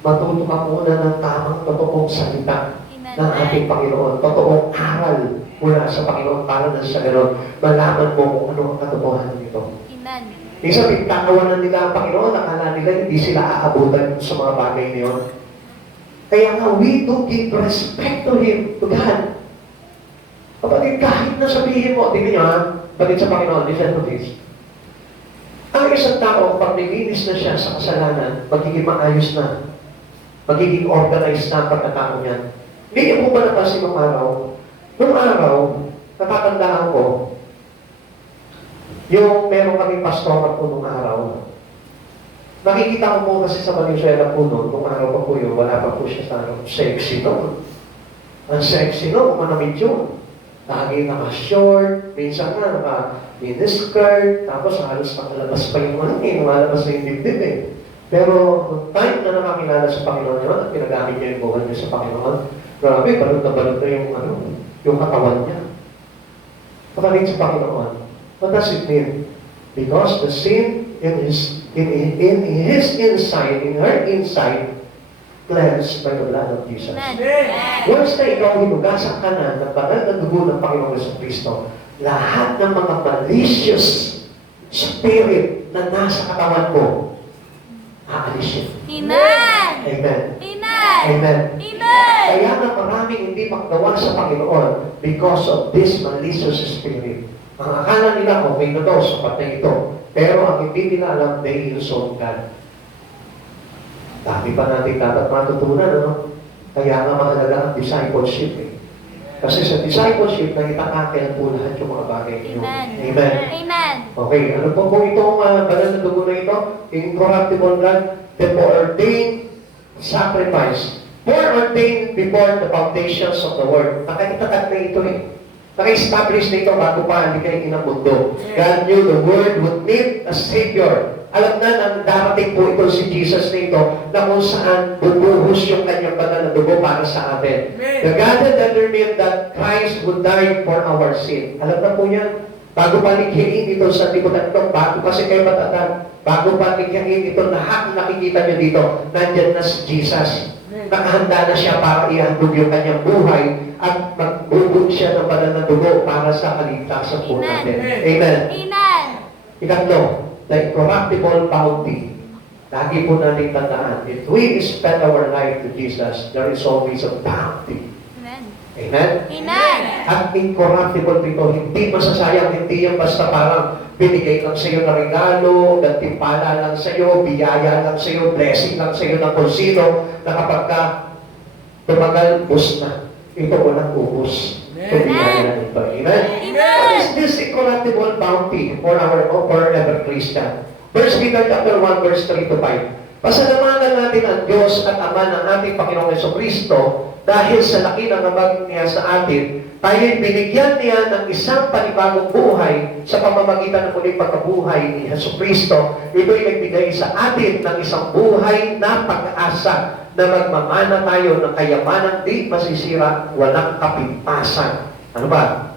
matuto ka muna ng tamang totoong salita ng ating Panginoon. Totoong aral mula sa Panginoon para na sa gano'n. Malaman mo kung ano ang katotohanan nito. Amen. Minsan, pinagkakawanan nila ang Panginoon, nakala nila hindi sila aabutan sa mga bagay na yun. Kaya nga, we do give respect to Him, to God. Kapatid, kahit na sabihin mo, tingnan nyo ha, kapatid sa Panginoon, listen to this. Ang isang tao, pag naglinis na siya sa kasalanan, magiging maayos na, magiging organized na ang pagkatao niya. Hindi niyo po ba napansin nung araw? Nung araw, natatandaan ko, yung meron kaming pastoral po nung araw, nakikita ko po kasi sa Valenzuela po noon, nung araw pa po yun, wala pa po siya sa sexy noon. Ang sexy noon, manamit yun. Lagi naka-short, minsan nga naka-miniskirt, tapos halos nakalabas pa yung lumalabas na yung dibdib Pero time na nakakilala sa Panginoon yun, at pinagamit niya yung buhay niya sa Panginoon, grabe, balot na yung katawan niya. Kapatid sa Panginoon, what does it mean? Because the sin in his inside, in her inside, cleansed by the blood of Jesus. Amen. Once na ikaw hinugasan ka na ng banal na dugo ng Panginoong Kristo, lahat ng mga malicious spirit na nasa katawan mo, aalis yun. Amen. Amen. Amen. Amen. Amen. Kaya nga maraming hindi makagawa sa Panginoon because of this malicious spirit. Ang akala nila, okay na daw, sapat na ito. Pero ang hindi nila alam, they insult God. Dami pa natin dapat matutunan, ano? Kaya nga mahalaga ang discipleship Kasi sa discipleship, nagitatakil po lahat yung mga bagay niyo. Amen. Amen. Amen. Okay, ano po itong banal na dugo na ito? Incorruptible blood, the foreordained sacrifice. Foreordained before the foundations of the world. Nakaitatag na ito Naka-establish na ito bago pa hindi kayo inamundo. God knew the world would need a Savior. Alam na nang darating po ito si Jesus na ito na kung saan bubuhos yung kanyang banal na dugo para sa atin. The God had determined that Christ would die for our sin. Alam na po yan. Bago pa likhain ito sa lipunan ito, bago pa si kayo matatag, bago pa likhain ito, lahat na nakikita nyo dito, nandyan na si Jesus. Nakahanda na siya para ihandog yung kanyang buhay at magbubog siya ng banal na dugo para sa kaligtasan po natin. Amen. Amen. Ikatlo, the incorruptible bounty. Lagi po natin tandaan, if we spend our life to Jesus, there is always a bounty. Amen. Amen? Amen. At incorruptible dito, hindi masasayang, hindi yan basta parang binigay lang sa iyo na regalo, gantimpala lang sa iyo, biyaya lang sa iyo, blessing lang sa iyo ng kung sino, na kapag ka tumagal, bus na. Ito walang ubus. Ito biyaya lang ito. Amen? What is this incorruptible bounty for our forever Christian? 1 Peter chapter 1, verse 3 to 5. Pasalamanan natin ang Diyos at Ama ng ating Panginoong Jesucristo dahil sa laki ng habag niya sa atin, tayo'y binigyan niya ng isang panibagong buhay sa pamamagitan ng muling pagkabuhay ni Jesucristo. Ito'y nagbigay sa atin ng isang buhay na pag-asa na magmamana tayo ng kayamanang di masisira, walang kapintasan. Ano ba?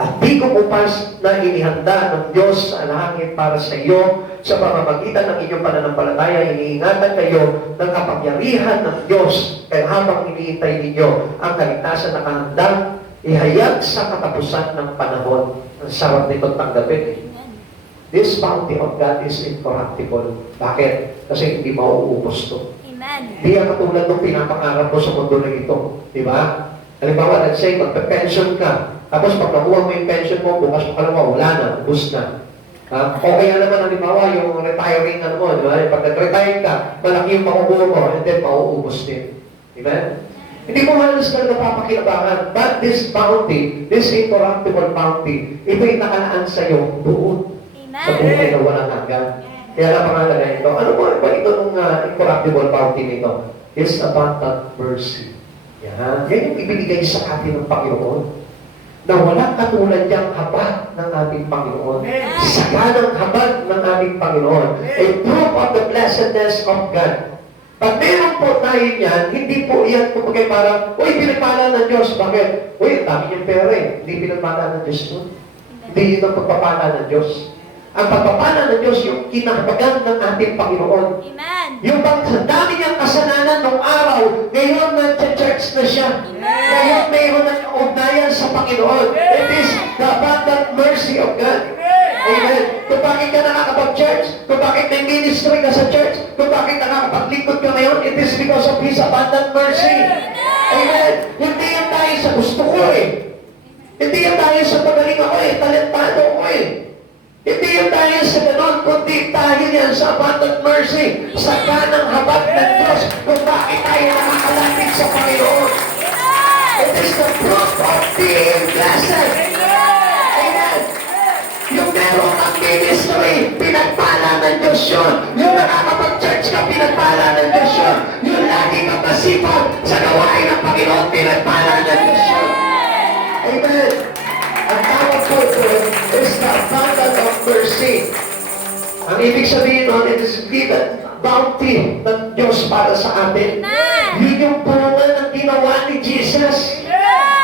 At di kumupas na inihanda ng Diyos sa langit para sa iyo sa pamamagitan ng inyong pananampalataya, iniingatan kayo ng kapangyarihan ng Diyos. Kaya habang iniintay ninyo ang kaligtasan na kahandang ihayag sa katapusan ng panahon. Ang sarap nito tanggapin. This bounty of God is incorruptible. Bakit? Kasi hindi mauubos to. Amen. Hindi yan katulad ng pinapangarap mo sa mundo na ito. Di ba? Halimbawa, let's say, magpe-pension ka. Tapos pag nakuha mo yung pension mo, bukas mo ka naman, wala na, ubus na. O kaya naman, halimbawa, yung retiring ano mo, di ba? Pag nag-retire ka, malaki yung makukuha mo, and then mauubos din. Di ba? Hindi mo halos na napapakinabangan. But this bounty, this incorruptible bounty, ito'y nakalaan sa iyo doon. Sa buhay na walang hanggan. Kaya napangalaga ito. Ano ba ito nung incorruptible bounty nito? It's abundant mercy. Yan. Yan yung ibinigay sa atin ng Panginoon. Na walang katulad niyang habag ng ating Panginoon. Saganang habag ng ating Panginoon. A proof of the blessedness of God. Pag meron po tayo yan, hindi po yan kumagay parang, uy, pinagpala ng Diyos. Bakit? Uy, ang dami niyang pera eh. Hindi pinagpala ng Diyos nun. Hindi yun ang pagpapala ng Diyos. Ang pagpapala ng Diyos, yung kinahabagan ng ating Panginoon. Amen. Yung bang sa dami niyang kasalanan nung araw, ngayon nag-church na siya. Ngayon mayroon na ugnayan sa Panginoon. It is the abundant mercy of God. Amen. Kung bakit ka nakakapag-church, kung bakit may ministry ka sa church, kung bakit nakakapaglingkod ka ngayon, it is because of His abundant mercy. Amen. Hindi yan tayo sa gusto ko eh. Hindi yan tayo sa pagaling ako eh, talentado ko eh. Hindi yan tayo sa ganon, kundi dahil yan sa abundant mercy, sa kanang habag ng Diyos, kung bakit tayo nakakalapit sa Panginoon. It is the proof of being blessed. Amen. Yung meron kang ministry, pinagpala ng Diyos yun. Yung nakakapag-church ka, pinagpala ng Diyos yun. Yung lagi kang masipag sa gawain ng Panginoon, pinagpala ng Diyos yun. Amen. Ang tawag po ito is the abundance of mercy. Ang ibig sabihin nun, it is given bounty ng Diyos para sa atin. Yun yung bunga ng ginawa ni Jesus.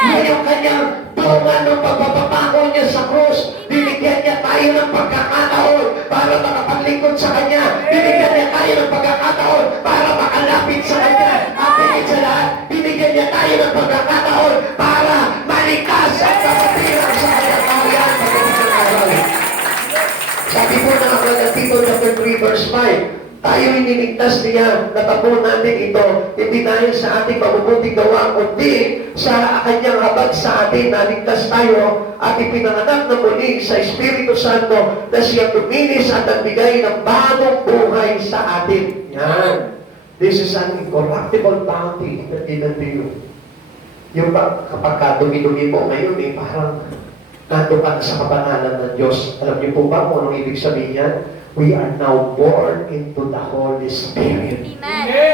Yun yung kanyang bunga ng pagpapapako niya sa krus. Binigyan niya tayo ng pagkakataon para makapaglingkod sa Kanya. Binigyan niya tayo ng pagkakataon para makalapit sa Kanya. At higit sa lahat, binigyan niya tayo ng pagkakataon para maligtas at kapatiran sa Kanyang kaharian. Sabi po na ang Tito chapter 3 verse 5, tayo iniligtas niya, natapon natin ito, hindi dahil sa ating mabubuting gawa, kundi sa kanyang habag sa atin, naligtas tayo at ipinanganak na muli sa Espiritu Santo na siya tuminis at nagbigay ng bagong buhay sa atin. Yan. This is an incorruptible bounty that given to you. Yung kapag dumi-dumi mo ngayon, parang nandun ka sa kabanalan ng Diyos. Alam niyo po ba kung anong ibig sabihin yan? We are now born into the Holy Spirit.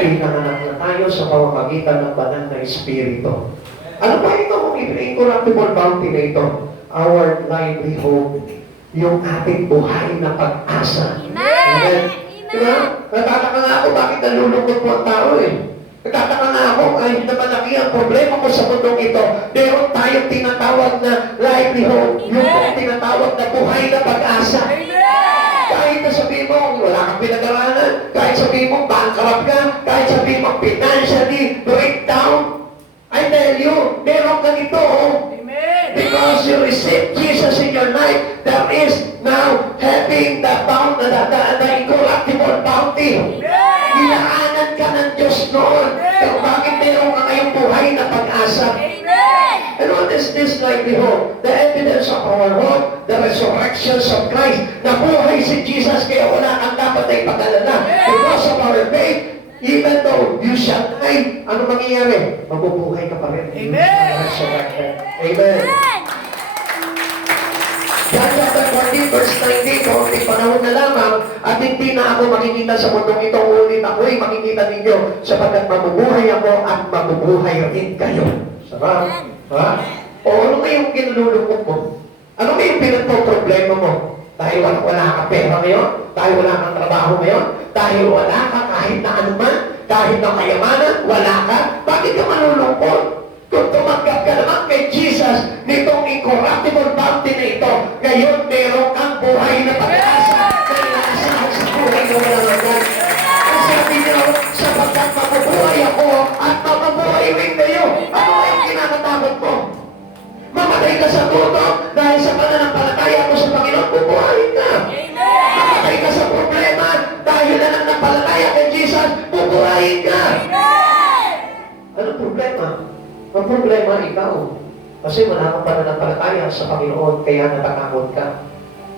Pinanganak na tayo sa pamamagitan ng banal na Espiritu. Ano ba ito kung incorruptible bounty na ito? Our livelihood, yung ating buhay na pag-asa. Amen. Diba? Nagtataka nga ako bakit nalulungkot po ang tao eh. Nagtataka nga ako kahit na malaki ang problema ko sa mundong ito, meron tayong tinatawag na livelihood, yung tinatawag na buhay na pag-asa. Kahit na sabihin mo, wala kang pinag-aralan, kahit sabihin mo, bankrupt ka, kahit sabihin mo, financially breakdown, I tell you, meron ka nito, because you receive Jesus in your life, there is now having the bounty, the incorruptible bounty. Ilaanan ka ng Diyos noon. Pero bakit meron ka ngayong buhay na pag-asa? And what is this livelihood? The evidence of our hope, the resurrections of Christ. Nabuhay si Jesus, kaya wala kang dapat ay pag-alala. Because of our faith, even though you shall die, ano mangyayari? Mabubuhay ka pa rin. Amen. Amen. John chapter 14, verse 19, kaunting panahon na lamang, at hindi na ako makikita sa mundong ito, ngunit ako'y makikita ninyo, sapagkat mabubuhay ako at mabubuhay rin kayo. Sarap. Ha? O ano ngayong kinululungkot mo? Ano ngayong pinagpo-problema mo? Dahil wala ka pera ngayon? Dahil wala kang trabaho ngayon? Dahil wala ka kahit na anuman? Kahit na kayamanan, wala ka, bakit ka malulungkot? Kung tumanggap ka naman kay Jesus, nitong incorruptible bounty na ito, ngayon meron kang buhay na pag-asa na inaasahan sa buhay na walang hanggan. Ang sabi niyo, sapagkat mabubuhay ako at mabubuhay rin kayo. Ano ang kinakatakot mo? Mamatay ka sa tuto dahil sa pananampalataya mo sa Panginoon, bubuhayin ka. Mamatay ka sa problema dahil na nananampalataya kay Jesus, bubuhayin ka. Ano problema? Ang problema ikaw. Kasi wala kang pananampalataya sa Panginoon, kaya natatakot ka.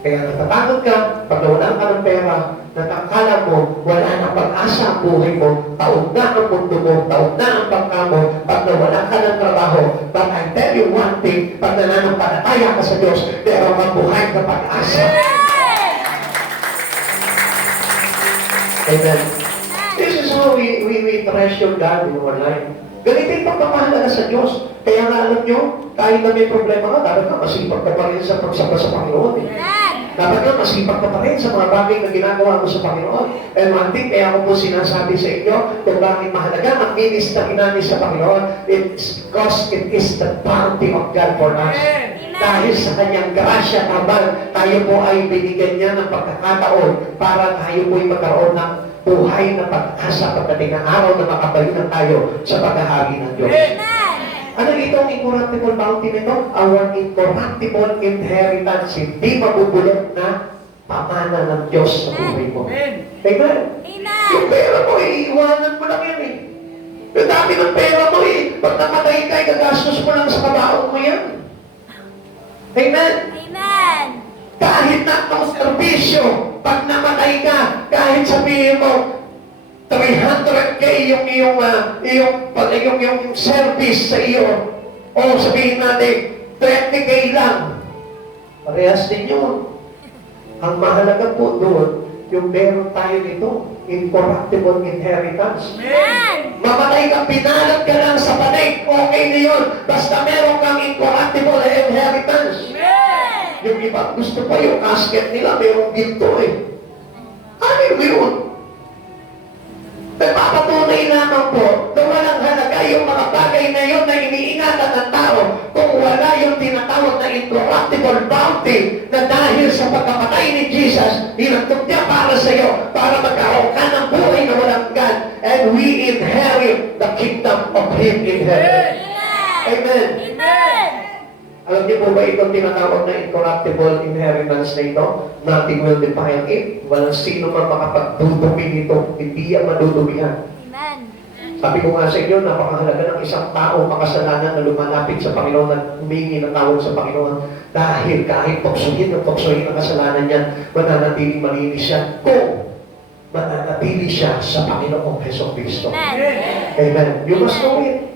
Kaya natatakot ka, pag nawalan ka ng pera, natakala mo, wala nang pag-asa ang buhay mo, taog na ang mundo mo, taog na ang pagka mo, pag nawalan ka ng trabaho. But I tell you one thing, pag nananampalataya ka sa Diyos, meron kang buhay na pag-asa. Amen. This is how we treasure God in our life. Ganito yung pagpapahalaga sa Diyos. Kaya nga alam nyo, kahit na may problema ka, dapat ka masipag ka pa rin sa pagsamba sa Panginoon. Dapat ka masipag ka pa rin sa mga bagay na ginagawa mo sa Panginoon. And one thing, kaya ako po sinasabi sa inyo, kung bakit mahalaga ang ministry namin sa Panginoon, it's because it is the bounty of God for us. Dahil sa kanyang grasya, habang tayo po ay binigyan niya ng pagkakataon para tayo po ay magkaroon ng buhay na pag-asa pagdating ng araw na makabalinan tayo sa paghahari ng Diyos. Ano itong incorruptible bounty nito? Our incorruptible inheritance. Hindi mabubulok na pamana ng Diyos sa buhay mo. Amen? Yung pera mo, iiwanan mo lang yan eh. Yung dami ng pera mo eh. Pag namatay ka, gagastos mo lang sa kabaong mo yan. Amen? Kahit na itong serbisyo, pag namatay ka, kahit sabihin mo, 300K yung service sa iyo, o sabihin natin, 20K lang. Parehas din yun. Ang mahalaga po doon, yung meron tayo nito, incorruptible inheritance. Mamatay ka, pinalat ka lang sa panig, okay na yun. Basta meron kang incorruptible inheritance. Yung iba, gusto pa yung casket nila, mayroong ginto eh. Ano yun? Nagpapatunay lamang po na walang halaga yung mga bagay na yun na iniingatan ng tao kung wala yung tinatawag na incorruptible bounty na dahil sa pagkamatay ni Jesus, hinagtog niya para sa iyo, para magkaroon ka ng buhay na walang hanggan, and we inherit the kingdom of Him in heaven. Amen. Alam niyo po ba itong tinatawag na incorruptible inheritance na ito? Nothing will defile it. Walang sino man makapagdudumi nito. Hindi yan madudumihan. Sabi ko nga sa inyo, napakahalaga ng isang tao makasalanan na lumalapit sa Panginoon at humingi ng tawag sa Panginoon. Dahil kahit tuksuhin ang kasalanan niyan, mananatiling malinis siya kung mananatili siya sa Panginoong Jesucristo. Amen. You must know it.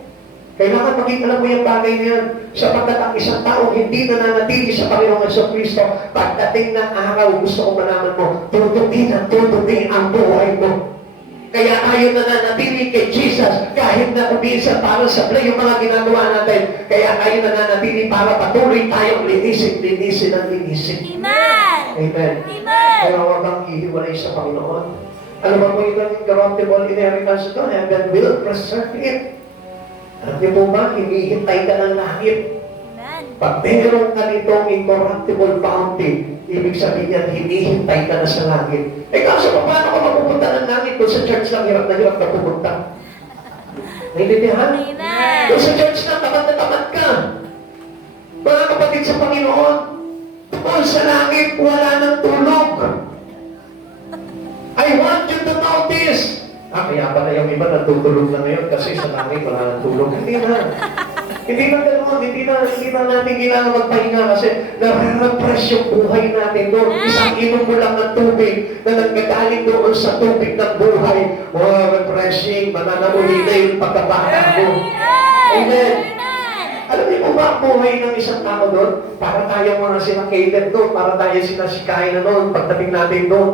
Kailangan maging alam mo yung bagay na yan. Sapagkat ang isang tao hindi nananatili sa Panginoong Jesucristo, pagdating ng araw, gusto ko malaman mo, tututin ang buhay mo. Kaya tayo nananatili kay Jesus, kahit na kuminsan para sa play yung mga ginagawa natin. Kaya tayo nananatili para patuloy tayong linisin ang linisin. Amen. Kaya huwag kang hihiwalay sa Panginoon. Alam mo yung incorruptible inheritance ito, heaven will preserve it. Alam niyo po ba, hinihintay ka ng langit. Pag meron ka nitong incorruptible bounty, ibig sabihin yan, hinihintay ka na sa langit. Eh kaso, paano ka mapupunta ng langit? Kung sa church lang, hirap na pupunta. Naintindihan? Kung sa church lang, tamad na tamad ka. Mga kapatid sa Panginoon, tungkol sa langit, wala nang tulog. I want you to know this. Kaya pala yung iba natutulog na ngayon kasi sa langit wala nang tulog. Hindi na. Hindi na ganoon. Hindi na natin kailangan magpahinga kasi nare-refresh yung buhay natin doon. Isang inom mo lang ng tubig na nanggagaling doon sa tubig ng buhay. Refreshing, mananauli na yung pagkabata mo. Amen. Alam niyo po ba ang buhay ng isang tao doon? Para tayo mga sinakated doon, para tayo sinasikain na doon, pagdating natin doon.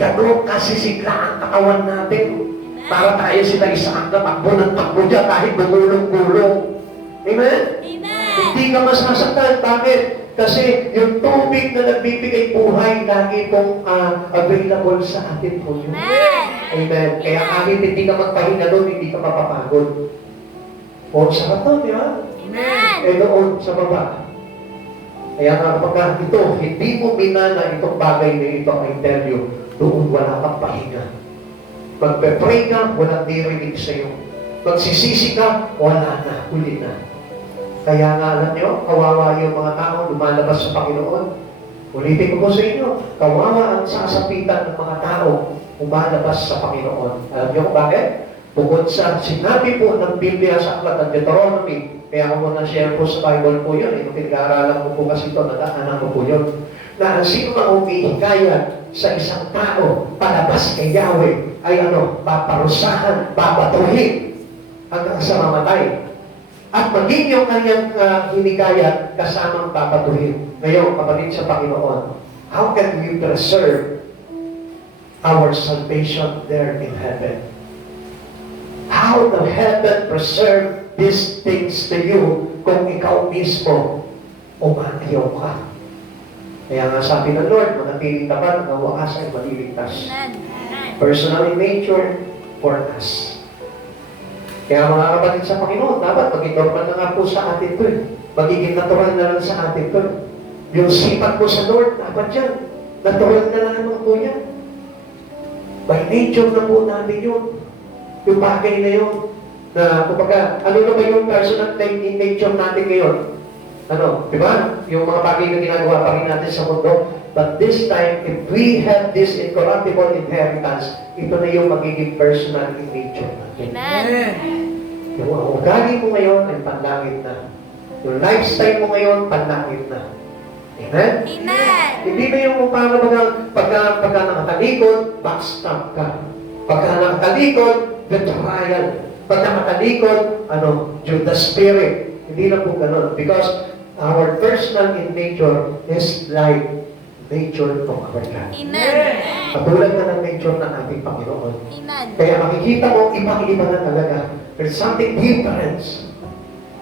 Gano'n kasisigla ang katawan natin. Para tayo sila isang takbo ng takbo dyan kahit gumulong-gulong. Amen? Hindi ka masasaktan. Bakit? Kasi yung tubig na nagbibigay buhay, lagi pong available sa atin po yun. Amen. Amen. Kaya kahit hindi ka magpahinga doon, hindi ka mapapagod. O, sarap to, di ba? Amen. Eh doon sa baba. Kaya nga kapag ito, hindi mo binana itong bagay na ito, I tell you, doon wala kang pahinga. Magpe-pray ka, walang dirinig sa'yo. Magsisisi ka, wala na, huli na. Kaya nga alam nyo, kawawa yung mga tao lumalabas sa Panginoon. Ulitin ko po sa inyo, kawawa ang sasapitan ng mga tao lumalabas sa Panginoon. Alam nyo kung bakit? Bukod sa sinabi po ng Biblia sa aklat ng Deuteronomy, kaya ako na-share po sa Bible po yun, yung pinag-aaralan ko po kasi ito, nadaanan ko po yun, na ang sino mang umihikayat sa isang tao palabas kay Yahweh ay paparusahan, babatuhin hanggang sa mamatay. At maging yung kanyang hinikayat kasamang babatuhin. Ngayon, kapatid sa Panginoon, how can we preserve our salvation there in heaven? How the heaven preserve these things to you kung ikaw mismo umaayaw ka? Kaya nga sabi ng Lord, manatiling tapat ang wakas ay maliligtas. Personal in nature for us. Kaya mga kapatid sa Panginoon, dapat maging normal na nga po sa atin to. Magiging natural na lang sa atin to. Yung sipat mo sa Lord, dapat yan. Natural na lang naman po yan. By nature na po namin yun. Yung bagay na yun. Na, kumbaga, ano na ba yung personal in nature natin ngayon? Di ba? Yung mga bagay na ginagawa pa rin natin sa mundo. But this time, if we have this incorruptible inheritance, ito na yung magiging personal in nature natin. Amen. Yung ugali mo ngayon ay panlangit na. Yung lifestyle mo ngayon, panlangit na. Amen? Amen. Hindi na yung pagka nakatalikod, backstab ka. Pagka nakatalikod, betrayal. Pag nakatalikod, Judas Spirit. Hindi na po ganun. Because our personal in nature is like nature of our God. Amen. Katulad na ng nature ng ating Panginoon. Amen. Kaya makikita mo, ibang-iba na talaga. There's something different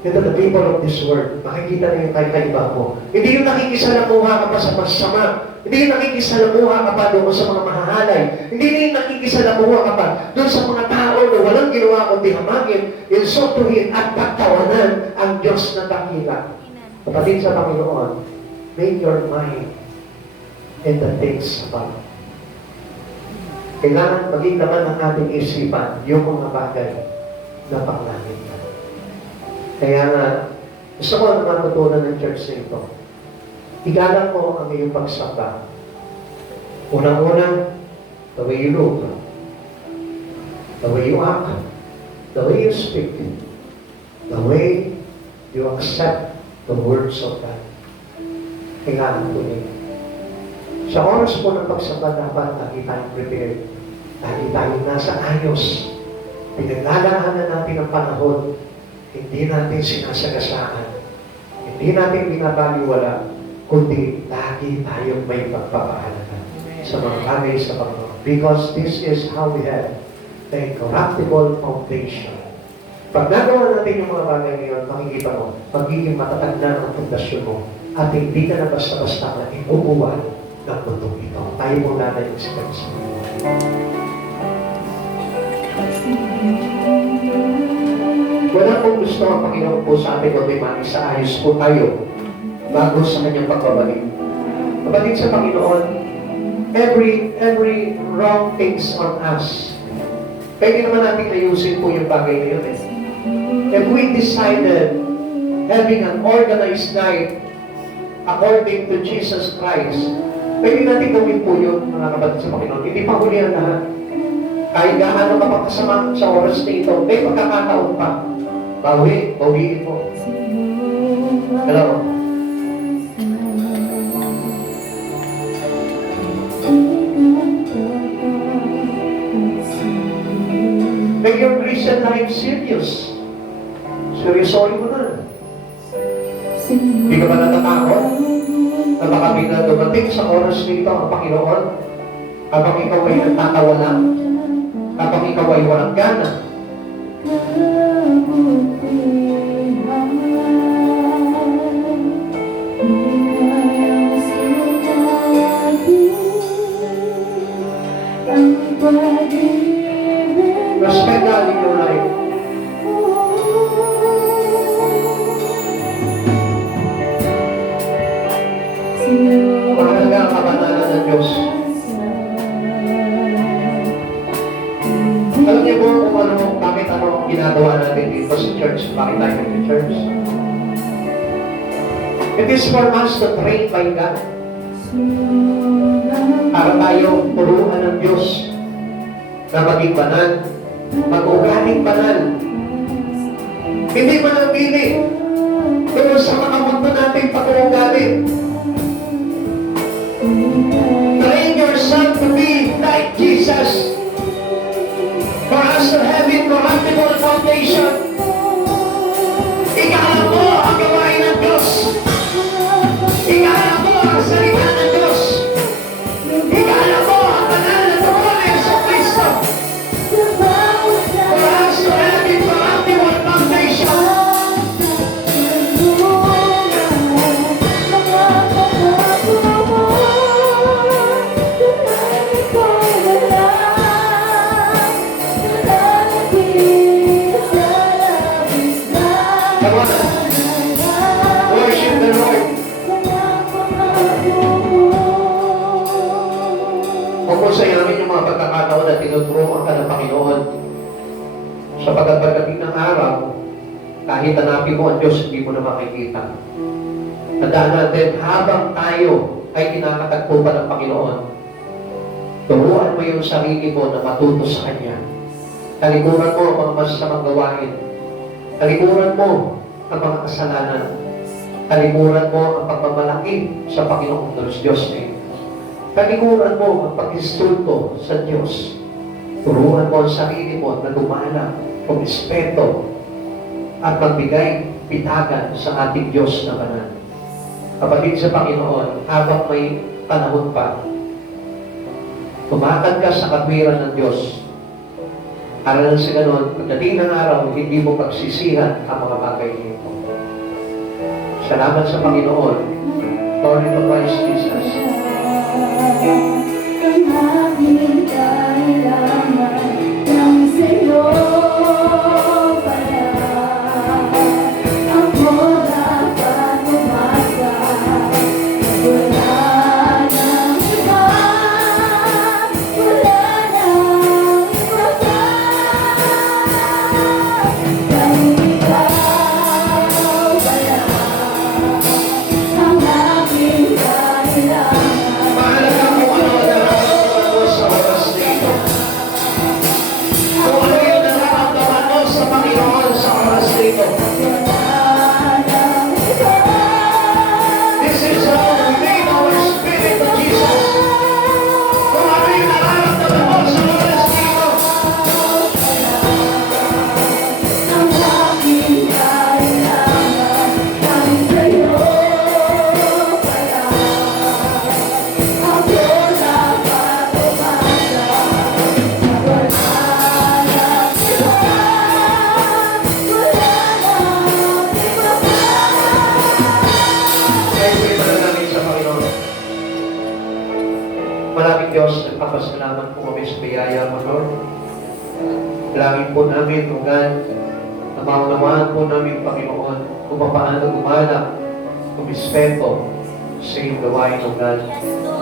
into the people of this world. Makikita na yung kaiba mo. Hindi yung nakikisalamuha ka pa sa masama. Hindi yung nakikisalamuha ka pa doon sa mga mahahalay. Hindi na yung nakikisalamuha ka pa doon sa mga tao na walang ginawa kundi hamagin, insultuhin at pagtawanan ang Diyos na dakila. Kapatid sa Panginoon, make your mind in the things above. Kailangan maging laman ng ating isipan yung mga bagay na panglangit na. Kaya nga, gusto ko naman matutunan ng church na ito. Igalang mo ang iyong pagsamba. Unang-una, the way you look, the way you act, the way you speak, the way you accept the words of God. Kailangan ko niya. Sa oras po ng pagsamba, dapat lagi tayong prepared. Lagi tayong nasa ayos. Pinaglalaanan natin ang panahon. Hindi natin sinasagasaan. Hindi natin binabaliwala. Kundi lagi tayong may pagpapahalaga sa mga bagay sa Panginoon. Because this is how we have the incorruptible foundation. Pag nagawa natin yung mga bagay ngayon, makikita mo, magiging matatag na ang pundasyon mo at hindi ka na basta-basta na inuuwan ng mundo ito. Tayo muna na yung sigaw. Wala pong gusto ang Panginoon po sa atin kung may sa ayos po tayo bago sa kanyang pagbabalik. Kapatid sa Panginoon, every wrong things on us, pwede naman natin ayusin po yung bagay na yun eh. If we decided having an organized night according to Jesus Christ, pwede natin gawin po yun, mga kapatid sa Panginoon. Hindi pa huli ang lahat. Kahit gaano ka pa kasama sa oras na ito, may pagkakataon pa. Bawiin mo. Hello? Make your Christian life serious. Seryosoy mo na. Hindi ka ba natatakot? Na baka bigla dumating sa oras nito ang Panginoon habang ikaw ay nagtatawa lang, habang ikaw ay walang gana. dito sa church. Bakit tayo nag-church? It is for us to train by God. Para tayo turuan ng Diyos na maging banal, mag-ugaling banal. Hindi manabili pero sa mga mundo natin pag-uugali. Train yourself to be like Jesus. For us to have incorruptible foundation. Ikala mo ang gawain ng Diyos. Ikala mo ang salita ng Diyos. Ikala mo ang banal na dugo ng Jesucristo. For us to have incorruptible foundation. Come on, worship the Lord. Huwag mo sayangin yung mga pagkakataon na tinuturuan ka ng Panginoon. Sapagkat pagdating ng araw, kahit hanapin mo ang Diyos, hindi mo na makikita. Tandaan natin, habang tayo ay kinakatagpo pa ng Panginoon, turuan mo yung sarili mo na matuto sa Kanya. Talikuran mo ang mga masamang gawain. Talikuran mo ang mga kasalanan. Talikuran mo ang pagmamalaki sa Panginoong Diyos na ito. Talikuran mo ang pag-insulto sa Diyos. Turuan mo ang sarili mo na dumana, kumispeto, at magbigay pitagan sa ating Diyos na banal. Kapatid sa Panginoon, habang may panahon pa, tumakad ka sa katwiran ng Diyos. Para lang sa ganun, pagdating ng araw, hindi mo pagsisihan ang mga bagay nito. Salamat sa Panginoon. Glory to Christ Jesus. Ang aming kailangan ng sa'yo pala. Ako dapat umasa. Wala nang iba. Wala nang iba pa. Dahil ikaw pala. Ang aming kailangan. Mahalaga kung ano ang nararamdaman mo sa oras na ito. Kung ano yung nararamdaman mo sa Panginoon sa oras na ito. This is how we lead our spirit to Jesus. Kung ano yung nararamdaman mo sa oras na ito. Ang aking kailangan ay sa'yo pala. Ako dapat umasa. Wala nang iba. Wala nang iba pa. Kaya pwede namin sa Panginoon. Maraming Diyos, nagpapasalamat po kami sa biyaya mo, Lord. Dalangin po namin, O God, na maunawaan po namin, Panginoon, kung paano gumala, kumispeto sa iyong gawain, O God.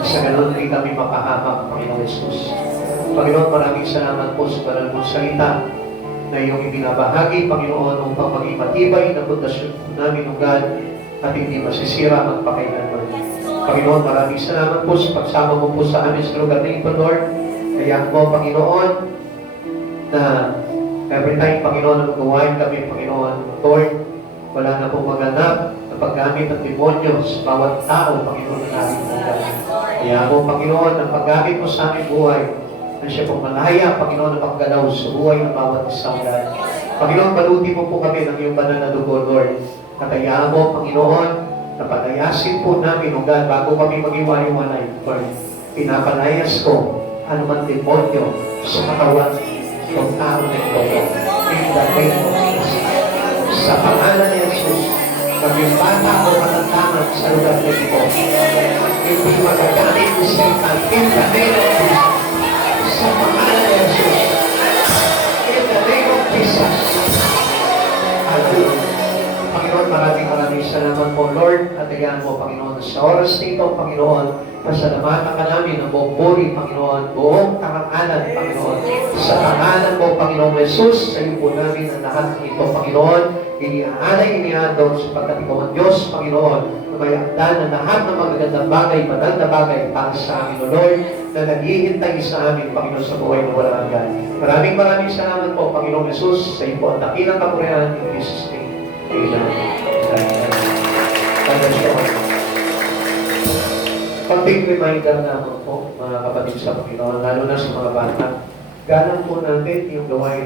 Sa ganun, hindi kami makahamak, Panginoon Jesus. Panginoon, maraming salamat po sa banal mong salita na iyong ibinabahagi, Panginoon, upang maging matibay na pundasyon po namin, O God, at hindi masisira magpakailanman. Panginoon, maraming salamat po sa pagsama mo po sa amin sa lugar na ito, Lord. Kaya mo, Panginoon, na every time, Panginoon, na magawain kami, Panginoon, Lord, wala na pong maganap na paggamit ng demonyo sa bawat tao, Panginoon, na namin buhay. Kaya mo, Panginoon, ang paggamit mo sa aming buhay, na siya pong malaya, Panginoon, na paggalaw sa buhay ng bawat isang God. Panginoon, baluti mo po kami ng iyong banal na dugo, Lord. Katayaan mo, Panginoon, na palayasin po namin, O God, bago kami mag-iwalay-walay, Lord. Pinapalayas ko anuman demonyo sa katawan ng tao na ito. In the name of Jesus. Sa pangalan ni Jesus, maging bata o matatama sa lugar na ito. Hindi magagamit ni Satan. In the name of Jesus. Sa pangalan ni Jesus. In the name of Jesus. Hallelujah. Panginoon, maraming salamat po, Lord. At again mo, Panginoon, sa oras nito, Panginoon, Pasalamatan ka namin ng buong puri, Panginoon, buong karangalan, Panginoon. Sa pangalan mo, Panginoong Jesus, sa iyo po namin ang lahat ng ito, Panginoon. Iniaalay, inihandog sapagkat ikaw ang Diyos, Panginoon, na may akda ng lahat ng magagandang bagay, banal na bagay para sa amin, O Lord, na naghihintay sa amin, Panginoon, sa buhay na walang hanggan. Maraming salamat po, Panginoong Jesus, sa iyo po ang dakilang kapurihan in Jesus' name. Amen. God bless you all. Pag-big reminder naman po, mga kapatid sa Panginoon, lalo na sa mga bata, galang po natin yung gawain